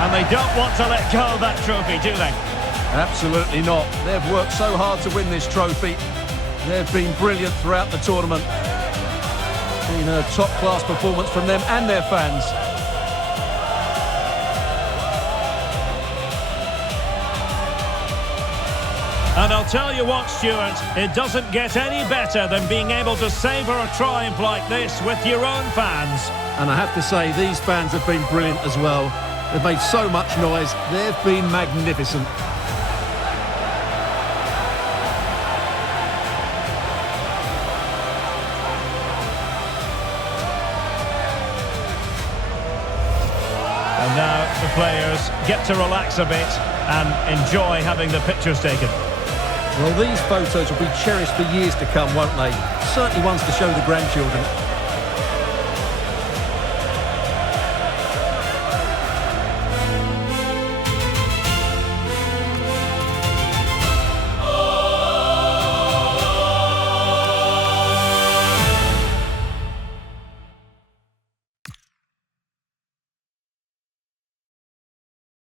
And they don't want to let go of that trophy, do they? Absolutely not. They've worked so hard to win this trophy. They've been brilliant throughout the tournament. Been a top-class performance from them and their fans. And I'll tell you what, Stuart, it doesn't get any better than being able to savour a triumph like this with your own fans. And I have to say, these fans have been brilliant as well. They've made so much noise. They've been magnificent. And now the players get to relax a bit and enjoy having the pictures taken. Well, these photos will be cherished for years to come, won't they? Certainly ones to show the grandchildren.